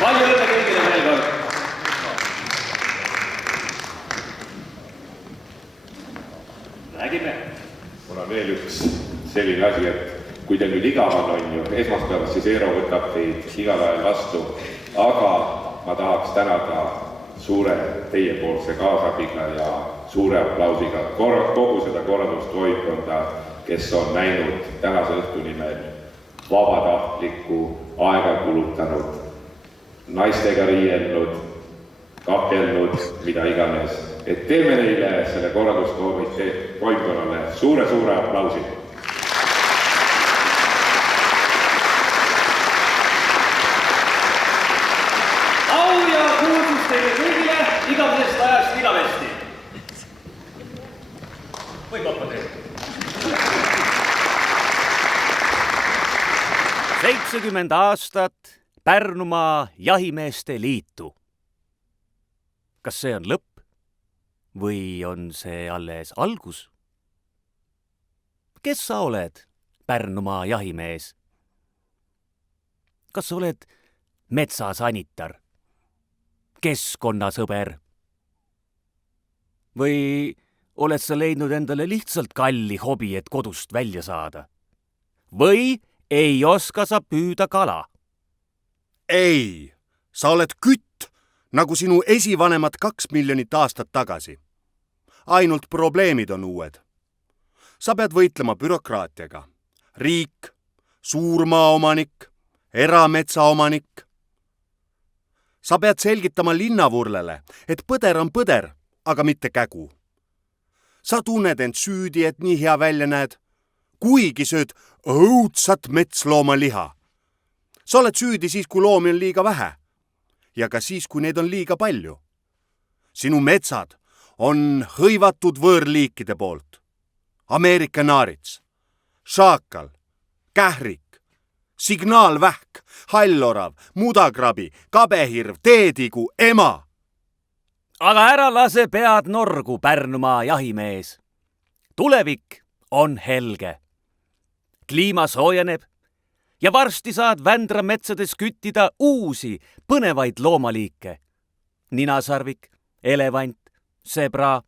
Palju õnne kõigile veel kord! Räägime. Mul on veel üks selline asi, et kui teil nüüd igavan on ju, esmaspäevast siis Eero võtab teid igal ajal vastu, aga ma tahaks tänada suure teiepoolse kaasabiga ja suure aplausiga kogu seda korraldustoimkonda, kes on näinud tänase õhtuni meil vabatahtlikku aega kulutanud, naistega riielnud, kakelnud, mida iganes, et teeme neile selle korraldustoimkonnale suure aplausi. Au ja kuulsus teile kõigile igavesest ajast igavesti. Või pappa teile. 70 aastat Pärnumaa Jahimeeste Liitu. kas see on lõpp või on see alles algus? Kes sa oled, Pärnumaa jahimees? Kas sa oled metsasanitar, keskkonnasõber? Või oled sa leidnud endale lihtsalt kalli hobi, et kodust välja saada? Või ei oska sa püüda kala? Ei, sa oled kütt, nagu sinu esivanemad 2 miljonit aastat tagasi. Ainult probleemid on uued. Sa pead võitlema bürokraatiaga. Riik, suurmaaomanik, erametsaomanik. Sa pead selgitama linnavurlele, et põder on põder, aga mitte kägu. Sa tunned end süüdi, et nii hea välja näed, kuigi sööd õudsat metslooma liha. Sa oled süüdi siis, kui loomi on liiga vähe ja ka siis, kui neid on liiga palju. Sinu metsad on hõivatud võõrliikide poolt. Ameerika naarits, šaakal, kährik, signaalvähk, hallorav, mudakrabi, kabehirv, teetigu, ema. Aga ära lase pead norgu, Pärnumaa jahimees. Tulevik on helge. Kliima soojeneb ja varsti saad Vändra metsades küttida uusi põnevaid loomaliike. Ninasarvik, elevant, sebra,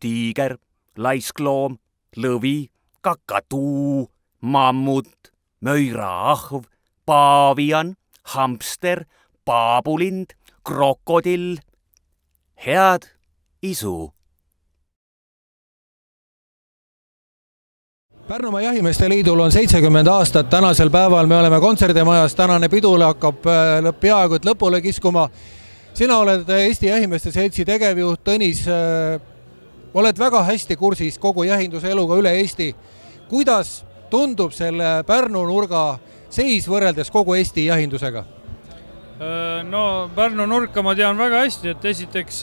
tiiger, laiskloom, lõvi, kakatuu, mammut, möiraahv, paavian, hamster, paabulind, krokodill. Head isu! Pärnumaa Jahimeeste Liidul on 70 aastat, tänasel päeval me oleme kontserdimajas, tänane pidule hakkab peaaegu et lõpule kiskuma. Sina oled Eesti Jahimeeste Seltsi tegevjuht Tõnis, oled väga hästi kursis kogu jahinduse eluga üle Eesti. Kuidas tundub selle Pärnu nurga seis võrreldes kogu Eesti jahindusega? No Pärnu nurka ma tean väga hästi, et esiteks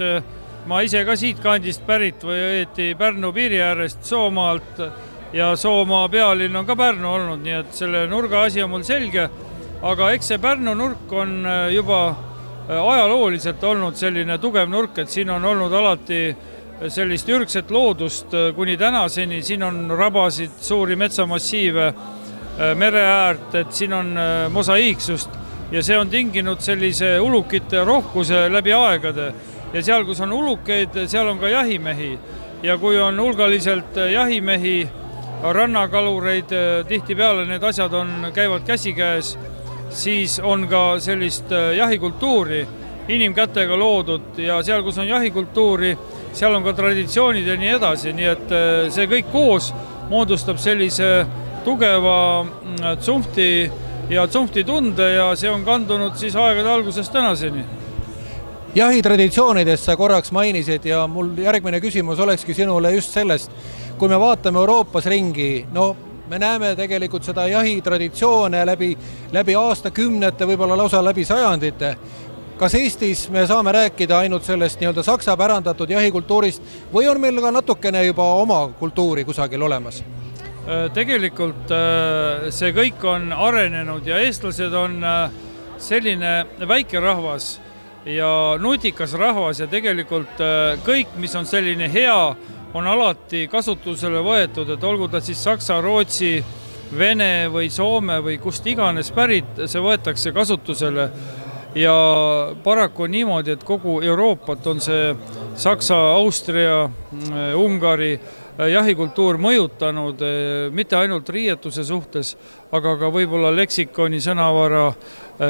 ma ise ka siit kandist pärit või õieti Pärnu piiri äärest Soomaalt ja Soomaa pealinn on ka Pärnu olnud, nii et selle nurga asi on mul selge, aga eks see Pärnu nurk on juba ajalooliselt olnud selline tugev nurk, et siin on olnud alati sellist ürgset loodust kuni tänaseni, siin on rabasid, suuri metsamassiive, mereäärt, et siin on mosaiiksust ja see on tinginud sellise ulukite rohkuse läbi aegade ja seal, kus on ulukeid, seal on ka jahimehi ja kui on hulgaliselt jahimehi, rannakalureid, tihtipeale need asjad käivad käsikäes, siis on ka sellist jahikultuuri inimkätega loodud ja seal, kus on jahikultuuri, seal on ka traditsioonid ja nii edasi, nii et see kõik koos moodustab sellise tugeva tsumpti ja tsumpti tunde ja see on kandunud siis aegade algusest tänaseni. Jahitraditsioonidest sa korraks mainisid ja mul järgmine küsimus olekski sinule just sellest, kui me vaatame Euroopas ringi, no me näeme tegelikult seda jahitraditsioone läbi aastakümnete, võib-olla lausa läbi sajandite. Kas Eestis me saame rääkida ainult sellest nii-öelda saksa pärandatud jahikultuurist või on meil ka natukene juba oma kultuuri kusagil olemas? Tegelikult see kõik on arenenud ja eestlased on selline väike rahvas ja nutikas rahvas ja tegelikult kõik, mis on selline hea, on alati kasutusele võetud, et olgu ta siis Saksa, Rootsi, Vene või Soome või kust iganes pärit, see võetakse kasutusele ja paraku on niimoodi, et kogu Euroopat on see Saksa, Austria, Ungari jahikultuur mõjutanud mitte ainult riietuse suhtes, aga ka võib-olla leksikoni, sõnavara,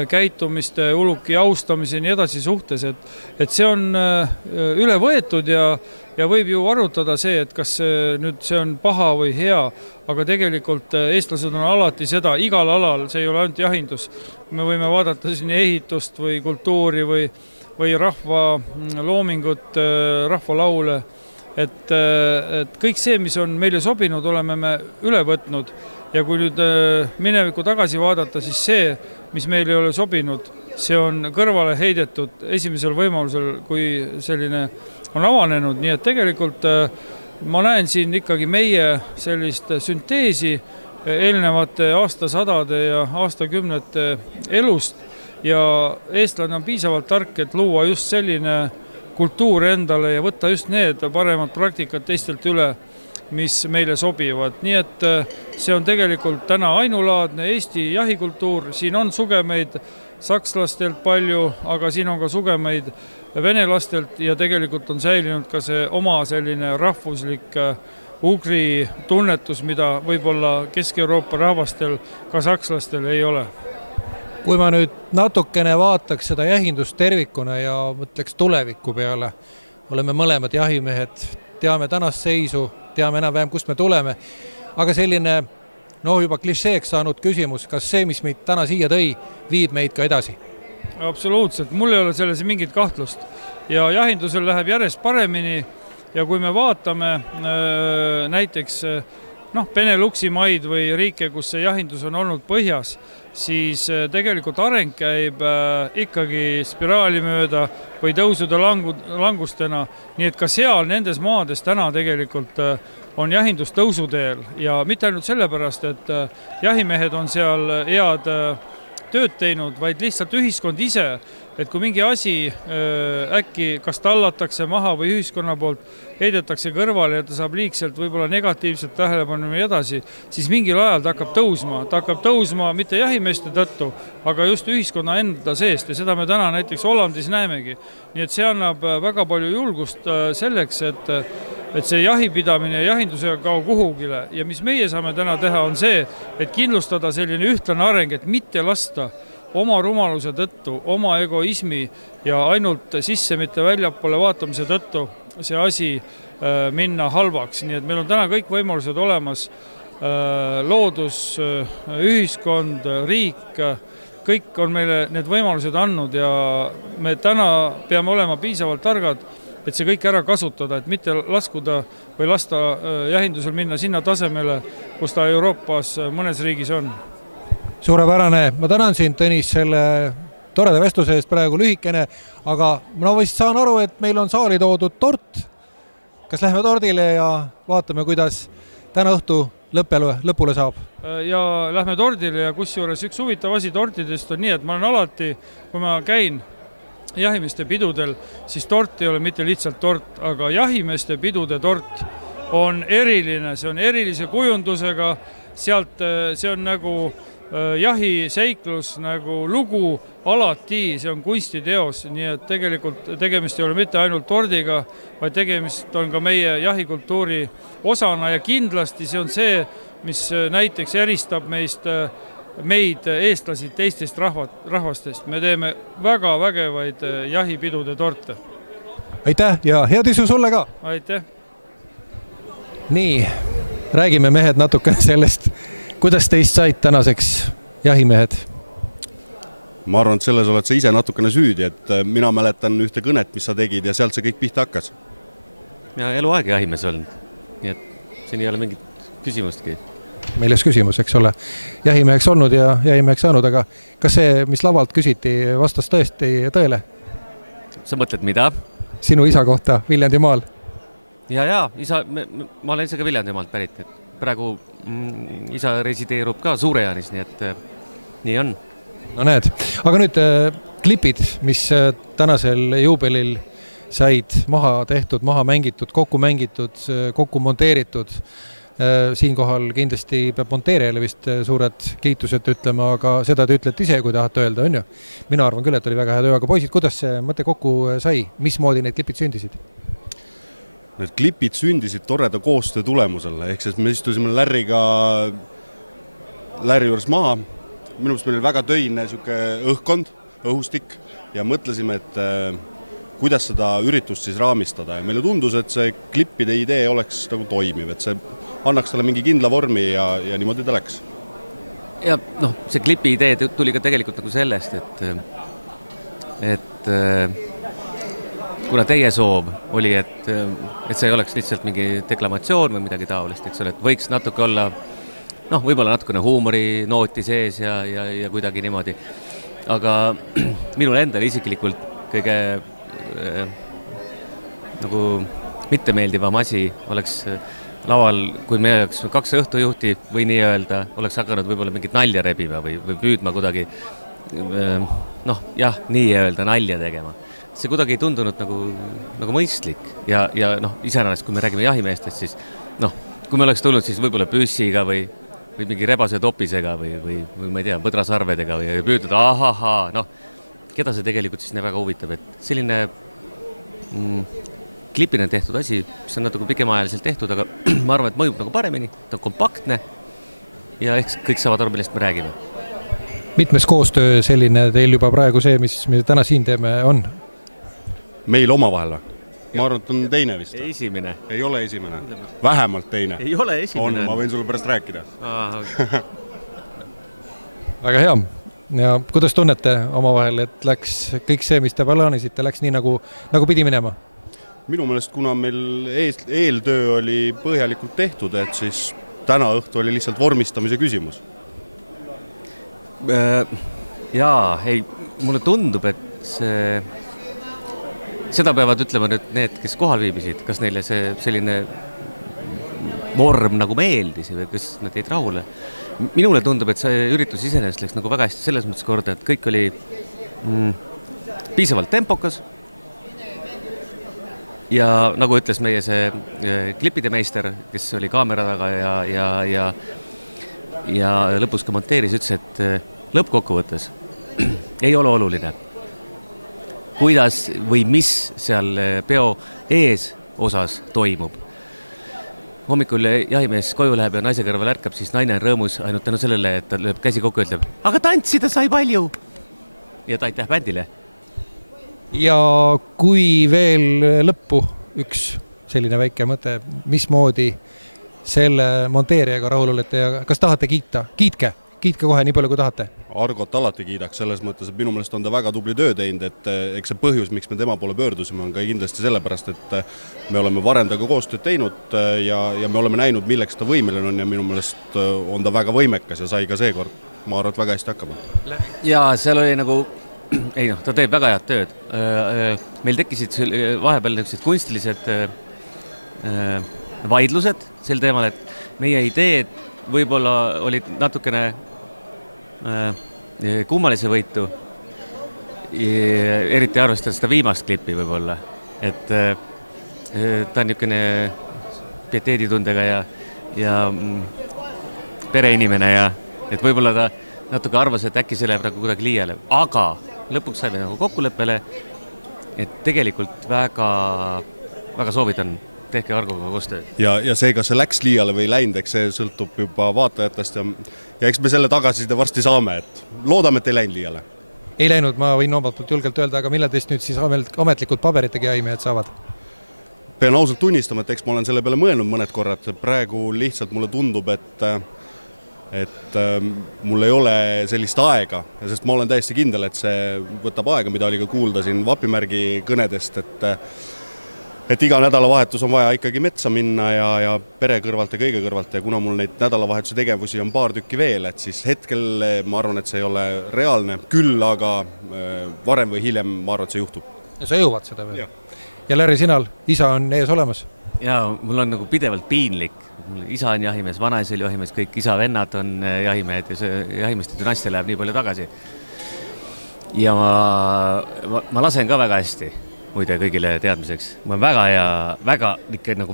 käitumiste, uluki austamise ja nii edasi suhtes, et see on üle võetud ja võib ju arutada see, et kas see on paha või hea, aga tegelikult eestlased on alati seda igal alal, see ei ole ainult jahindus. Me võime vaadata siin ehitust või kultuuri või rahva loomingut, rahvalaule, et kõik see, mis on meile sobinud, oleme me üle võtnud ja kui nüüd minevikku tagasi vaadata, siis see, mis meil ei ole sobinud, see on kõrvale heidetud esimesel võimalusel, kui selline on avanenud, nii et tegelikult ma näen siin ikkagi meie sellist sünteesi eelnevate aastasadade ja aastakümnete elust ja eestlane on piisavalt tark, et luua just selline kultuur endale ja võtta just need paremad praktikad teistelt üle, mis meile sobivad. Nii et see on tegelikult täna ainulaadne Eesti jahikultuur, siin on sugemeid sakslastelt palju, aga siin on ka sugemeid venelastelt ja tegelikult on säilinud ka see oma selline rahvuslik ugri tunnetus, mida võib-olla Kesk-Euroopa rahvastel, ka sakslastel ei ole. Kui ma nüüd natukene vaataks seda jahindust tervikuna ja mõtleks tuleviku peale, oleme mõlemad jahimehed, teame tänast seisu, teame enam-vähem, kust me tuleme, aga selline juba klišeeks saanud küsimus, kas see, mis meid täna siia tõi, viib meid ka edasi? Absoluutselt, mul ei ole selles mingit kahtlust ja jahindusel läheb järjest paremini ja kui me vaatame näiteks Beneluxi maid või riike, kus see jahindus on olnud põhjas, siis tegelikult areng käib ikkagi spiraali mööda või tõusude langustena, nii et ka seal nendes maades täna tegelikult on jahindus tõusuteel ja mitte ainult sellepärast, et jahimehed on seal head tööd teinud, vaid lihtsalt ühiskond ise, et kui mingi asi äkki kas tallatakse maha või ühiskonna poolt heidetakse kõrvale ja ta saab liigselt võib-olla negatiivselt tähelepanu ja edasi, siis mingil ajal ta hakkab tõusma mitte jahimeeste tõttu, aga just ühiskonna enda seest ja seda me täna näiteks Hollandis näemegi. Nii et see annab väga palju julgust selleks, et see jahipidamine ja jahinduse kao kuhugile ja mis meie saame täna teha on see, et kindlustada selline ühtlane areng, et mitte lasta oma rumaluse tõttu, oma egoismi ja ainult sisse mitte väljapoole vaatamise tõttu see asi minna halvaks. Nii et meil on täna kõik võimalused olemas, loodus, ühiskond, riik, kõik on meile need võimalused andnud ja me täna peame olema piisavalt targad, et see kõik ära kasutada, et mitte laskuda või lasta jahindusel minna sinna tasemele, kus ta Euroopas mõnes riigis on. Suurepärane, ma tänan sind, Tõnis, selle toreda vestluse eest, praegu lühikene, aga ma vist saan aru, et meil on saali toodud tort. Kas lähme tordile ja vaatame, kuidas täna õhtu lõpule saab? Ja lähme tordile ja kusjuures üks huvitav asi tortidest on nii, et ma olen alati, kui ma käin jahimeeste pidudel, siis tort ei ole mitte lihtsalt tort, aga jahimeeste pidude tort on eriline, see on erilise kujundusega, sealt see on nagu jahiseiklus, nagu lugu alati, see on kunstiteos, nii et tegelikult tegemist ei ole mitte ainult tordiga, vaid tegemist on ka meie jahikultuuri osana ja kindlasti see on see, mis näiteks eristab meid eestlasi teistest rahvastest. Me teeme väga vägevaid jahipidude torte. Aitäh ja head isu sulle ka! Aitäh! Nii, räägime mehed natukene sellest, kuidas teist said tänaseks jahimehed? Ma arvan, et selles oled sa ise natukene süüdi, et mina mäletan ühte kõnet, mis sa tegid ja sealt see kõik pihta hakkas. Ja eluaeg jahimees olnud, nii et siin ei ole mingit küsimustki. Milles küsimus, eks ole, jahimeheks olnud ja jahimeheks saanud, aga kas see, mis lavalt küsiti, vastas tõesti tõele? Sa mõtled mida? Sinu isa kohta Viljandimaal. Ja, isa, ma olen ise ka Viljandimaalt pärit, et praegu isa resideerub ka Suure-Jaanis, nii et nii on. No näed, aga nüüd klipid, mis tänasel juubelil said maha tehtud, maha mängitud, kokku monteeritud. Siinkohal kindlasti peab monteerijale vist suured kiitused ütlema, aga seda te ütlete ise, kui tahate öelda, on ju? Mina arvan küll, et oli väga hea töö, aga poisid, kuidas see mõte kokku sai? Mismoodi need klipid sündisid? Need klipid sündisid toreda koostöö tulemusel, ehk siis me istusime Larry juures maha. Minu meelest meil oli väga töine õhkkond, õhustik ja mõtlesime, et kuidas seda üritust siis raamistada ja meile tundus, et see klippide idee oleks nagu toimiv, et see annaks talle mingi kindla vormi ja niimoodi ta läks. Ja see klipi idee tuli ka tegelikult nagu sellest, et kuna teie soov oli, et see ei oleks lihtsalt mingi deklamatsioon või midagi taolist, eks ole, et võiks natuke olla, võib-olla natukene huumorinooti sees ja kuidagi niimoodi. Aga minul endal isiklikult kõige nagu mittemeeldivam asi oleks laval, kui me oleks 2 õhtujuhti või nii öelda, oleks hakanud võib-olla mingit nalja rebima või püüdma kuidagi, nii öelda nalja tegema. see kuidagi ei tundunud nagu mõistlik ja noh, iseäranis, kui me räägime jahimeestest, siis noh, kui me oleks tulnud siis võib-olla püssiga või mingi rebase topisega või ma ei tea, põdrasarvedega või püüdnud, ahahaa, noh, keda see tegelikult siis väga huvitab, et selline klipina tehtud asi, mis on natuke pikemaajaliselt tehtud, aga ma arvan, et mõjub nagu paremini, ta on kompaktne ja eks kõik saavad aru, millest me räägime. Mitmes koostöö selline teil juba praegu see, mis me täna siin teeme, on? Meil omavahel? Ma arvan, et on teine vist. Esimene. Ei ole esimene. Vähemalt teine. Ei ole esimene. On, ma võin sulle pärast rääkida. Väga hea. Ja kuidas tunnete omavahel, et läks kõik see, mis te plaanisite, läks nii nagu pidi minema? Minu meelest, kuna meil eeltöö oli põhjalikult tehtud, et siis täna õhtu oli lihtsalt vormistamise küsimus. Jaa, ei, mulle tundub, et seda peavad ütlema nüüd need, kes kohal viibisid, kas neile see selline vorm nagu meeldis või kas nad jäid rahule. Minule tundub, et see üritus iseenesest läks nagu väga hästi selles mõttes korda, et kõik oli piisavalt tempokas ja nagu ütles meie see klipide meister, kes oli kaamera taga ja lõpus ka monteeris, ütles, et lõppkokkuvõttes ei ole oluline, kuidas või mis seal peo ees osas toimub. Hommikul jahimees koju läheb ja naise kõrval ärkab, siis naine on rõõmus ainult tänu sellele, et ta lööb käsi kokku ja ütleb, aga tantsida sai palju. Ja ta aitäh bändile. Ja kui veel lõppu üks selline väike mõte, mismoodi selle monteerijaga rahul olete ja kas tahate kiita? Kiitke kohe nii palju, kui tahate. Argot alati kiidaks selles mõttes, et minu meelest on ta väga tubli töö teinud, et eks see põhjus, miks me tema poole pöördusime, on ka kindlasti sellepärast, et me oleme varem taga koostööd teinud ja me oleme näinud, milleks ta võimeline on ja minu meelest on ta väga võimekas ja sai ka seekord, ma arvan, et väga hästi hakkama. Ja seal oli nagu, ei noh, ta teeb väga head tööd. Meil tekkisid vahepeal niisugused kunstilised vaidlused sel teemal, et meie ideed võib-olla olid natukene kummalise võitu, eriti arvestades seda viimast klippi võib-olla, et ta on niisugune pieteeditundega ja pereinimene ja et võib-olla ta natuke arvas, et äkki see läheb nagu kuidagi liiale, aga lõpuks saime nagu kokkuleppele, et tegelikult väga soovitan tehke Argoga koostööd. Ja see, kas see läks liiale või läinud, eks see sõltub juba vaatajatest ja eks me selle tagasiside varsti saame, et loodame, et ei läinud liiale. Ei läinud, ma võin omalt poolt julgelt öelda, aga millal teist nüüd siis ametlikud paberitega jahimehad saavad? Pean ausalt tunnistama, et eks ma olen selle peale mõelnud mõned korrad. Praegu lihtsalt mulle tundub, et mul ei ole sellist aega, sest ma olen täiesti kindel, et see võtab aega, mida oli ka kuulda siin Vapimärgi kõnedest, et iga nädalavahetus on vaja ikkagi metsa minna ja pere kõrvalt ja kõige kõrvalt ja kuna mul neid nädalavahetuse tegevusi on paar tükki veel, et siis hetkel ma arvan, et see ei ole reaalne, küll aga varem või hiljem ma arvan, et see juhtub. Ja sa jõuad seda veel? Ja Larry, sinal, isa on ees olemas? Jaa, mul on nagu pidevalt piinlik. Isa on jahimees, vanaisa oli jahimees, kõik isa-vennad on jahimehed ja see jahimeeste dünastia läheb nii palju tagasi. Ja ma lasen ka väga hästi. Muide kõigile teadmiseks. Ma olen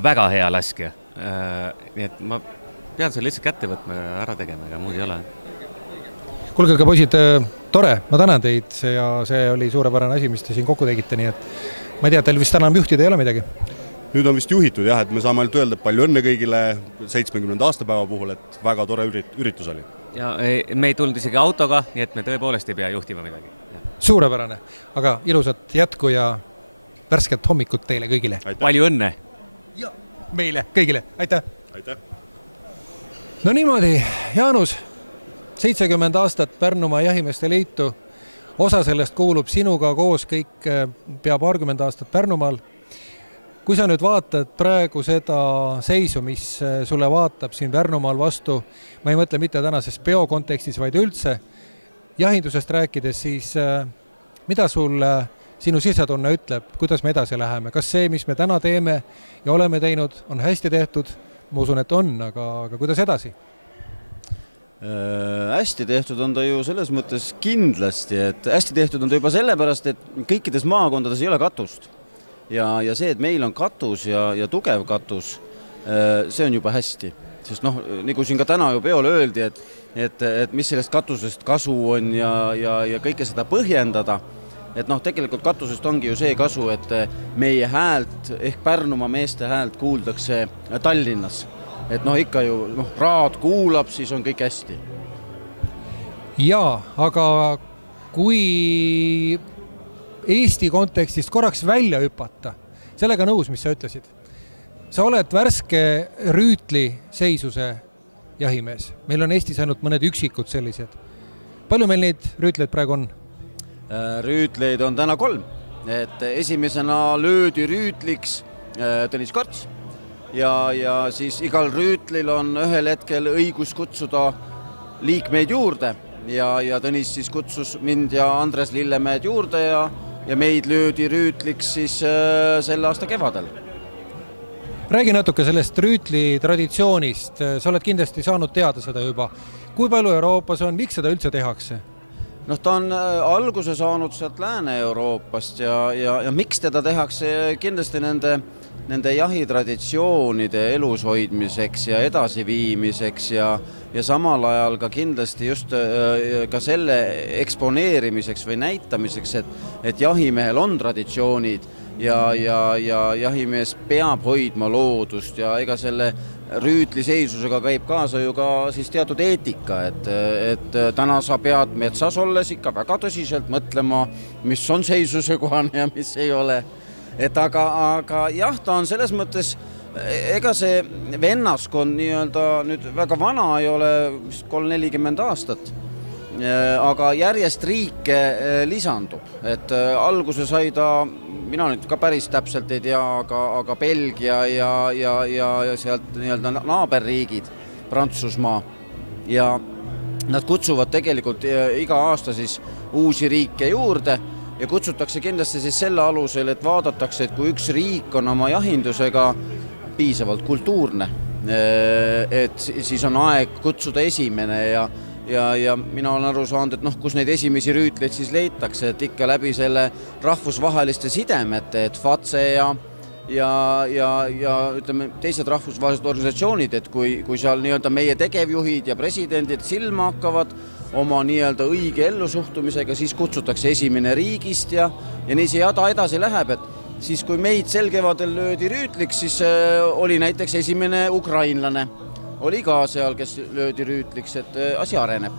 väga hea laskja. Nii et ma pean selle lihtsalt kätte võtma ja ära tegema, ega muud ei ole. Kuulge, aga poisid, tore, ma tänan teid ja see oli suurepärane asi, mis te siin kokku tegite, nii et ma ei tea, teil vist enam juhtida ei ole midagi? Nüüd on vist juhitud jah, et me saame ainult öelda, et palju õnne kõigile 70. aastapäeva puhul, et väga tore üritus oli. Ja me ei tulnud isegi autoga, nii et me tõepoolest ei pea juhtima midagi. Suurepärane, aga ilusat jätku ja värsket hommikut teile kõigile. Aitäh. Palju õnne! Ja meile kõigile, aitäh! Aitäh! No niimoodi, Jaanus, 70 aastat Pärnumaa jahimeeste liitu, osa sellest kuulub sinuga koos kõik pea paarkümmend aastat Pärnumaal. Kui sa nüüd vaatad praegu seda seisu, mis sulle vaatab siin Pärnumaal vastu, ma ei mõtle mitte tänases peo kontekstis, vaid üldse jahindusest rääkides, siis mida sul sinu sisetunne ütleb, kuidas me edasi läheme? Kas see, mis me täna teeme ja oleme teinud, on hästi tehtud? Ma usun, et on, aga kuidas edasi? Hästi tehtud on ta ju selles mõttes kindlasti, et hästi tehtud on ta juba sellepärast, et kõikides maakondades ei ole katust. Ja see, et meil on katus ja tugev katus, see on juba hästi. Sest nagu siin ka täna ju peole öeldi, et mis sellest katusest kasu on ja kõike seda põhjendada, et tegelikult katusest ongi ju see kasu, et meie häält ehk Pärnumaa meeste häält kuuldakse Tallinnas. Et ikka ju raad kuulab, siis on kõik hästi. Jaa, aga kui Eesti kontekstist korraks välja hüpata, sellega nõus, mis sa ütlesid. Sa oled värske rüütli seisuse jahimees. Meil on Eestis ainult mõned üksikud sellised. Palju meil neid rüütleid praegu on? Rüütleid on täna 3. Et esimesena löödi rüütliks Tõnis Karts. Ja siis igal rüütlil on ühel hetkel õigus kutsuda liikmeid juurde ja Tõnis siis kutsus mind ja Andres Lillemäed juurde ja meid löödi rüütliks siis selle aasta kevadel. Räägi natuke sellest rüütli traditsioonist. Sa oled kindlasti saanud teada seda juba. Kui palju Euroopas on, miks seda üldse tehakse? Ta on alguse saanud sealt Lääne-Euroopast ja miks teda tehakse kindlasti nende jahitraditsioonide elus hoidmiseks ja edasiviimiseks ja samal ajal ka kindlasti just ka selle eksponeerimiseks või näitamiseks, et jahimehel on traditsioonid ja jahimees peab hoidma loodust ja ega selle rüütli seisusega käib kaasa ju ka siis teatud eetika, et täna sa pead metsas olles ikka väga tõsiselt mõtlema, mis on seisuse kohane ja mis ei ole. Et aga jah, ta on selles mõttes, ega see vennaskond nüüd väga vana ei ole, 3-40 aastat, aga järjest riike lisandub. Et alguse sai ta, mina nüüd ka päris täpselt ei tea, aga Belgia ja sealt naaberriigid, Prantsusmaa, ja nad kutsuvad tegelikult iga aasta siis uusi riike juurde, ja kutsutakse kindlasti siis selle alusel, et vaadatakse, et kui üks riik on oma jahindusega piisavalt kultuurne, et siis on aeg kutsuda esimene ja mina olen aru saanud, et kus neid esimesi rüütleid siis leitakse, et ikka läbi selle rahvusvaheliste sidemete, et FATSE ja ütleme, teised rahvusvahelised organisatsioonid, et kui seal meie tegevjuhid ja presidendid silma hakkavad oma õige ellusuhtumisega, siis kutsutakse esimene riigist ja nii see jada edasi läheb, et siis kui meid sel kevadel löödi rüütliks, siis oli näiteks esimene ukrainlane, oli ka seal, kes löödi rüütliks, et asi areneb.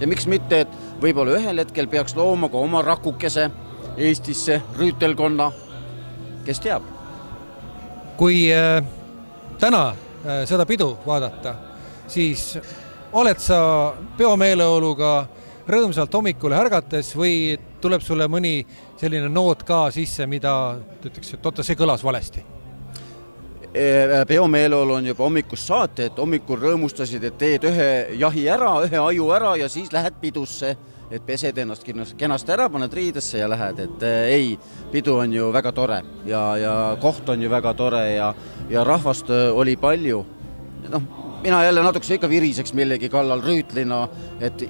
Ja miks mitte, et võib-olla ühel hetkel peaks looma ka oma rakukese Eestisse rüütelkonna, kes teab. Kui täna seda pidu vaadata, siis oled sa peomeeleoluga rõõmsalt hommikule ärgates või tuleb sulle mõni selline noot ka sisse, mida ütleks, et oota, see kõlas valesti? Peomeeleolu on juba hommikust saate, et hommikul rõõmustasid, et teed ühe jahi ära, ühe aju ära ja siis lähed pidusse, et pesed ennast kenasti ära, paned riidesse ja lähed, et ei, pidu on ju väga tore ja koht on ju väga tore ja rahvast oli palju. Mina jälle natukese ikka viriseks millegi kallal rüütlina, et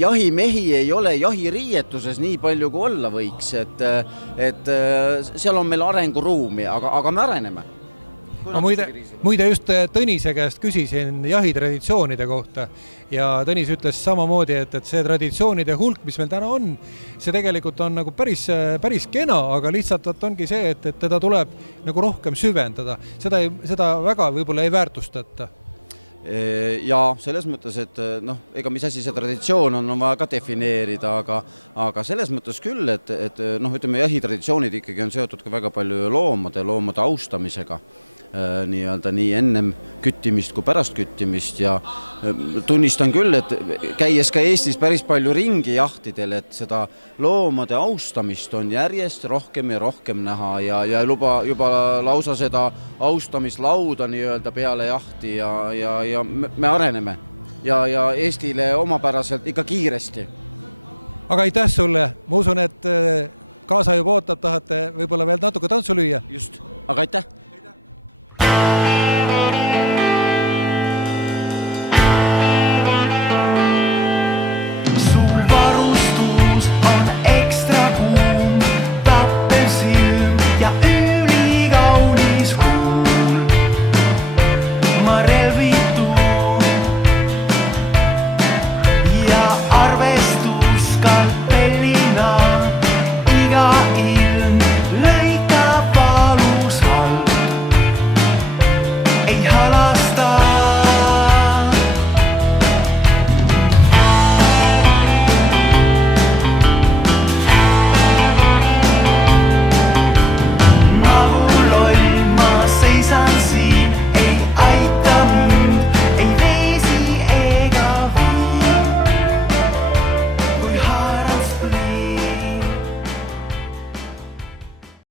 jahimehi ei ole jahiriietuses nii palju kui olla võiks, et seal on meil arenguruumi, aga me areneme. Ma muide just Tõnise käest küsisin jahitraditsioonide kohta ja Tõnis ütles samamoodi, et see traditsioonide hulk, mis meil täna on, see tegelikult on nagu päris kena, aga lihtsalt ongi see, et teda tuleb nagu rohkem süvendada. Seda väga võib-olla ei väärtustata. Ja selles mõttes, et ega mis asi see traditsioon on vaja ka defineerida, aga selles mõttes küll, et ütleme, jahitraditsioonid ikkagi on seotud ka väga palju loomade austamisega. Nii ennem küttimist kui pärast küttimist ja tunnistan küll, et käies ka Eestis päris palju ringi jahtidel, et seda loomade austamist on järjest rohkem ja rohkem näha ja juba lausa seda austamislauda peale jahti ja me areneme ja Eestile omapäraselt ikka kiiresti. Aga aitäh sulle, ma usun, et kaasa juba ootab, tahate võib-olla veel natuke tantsu lüüa. Just, aga aitäh!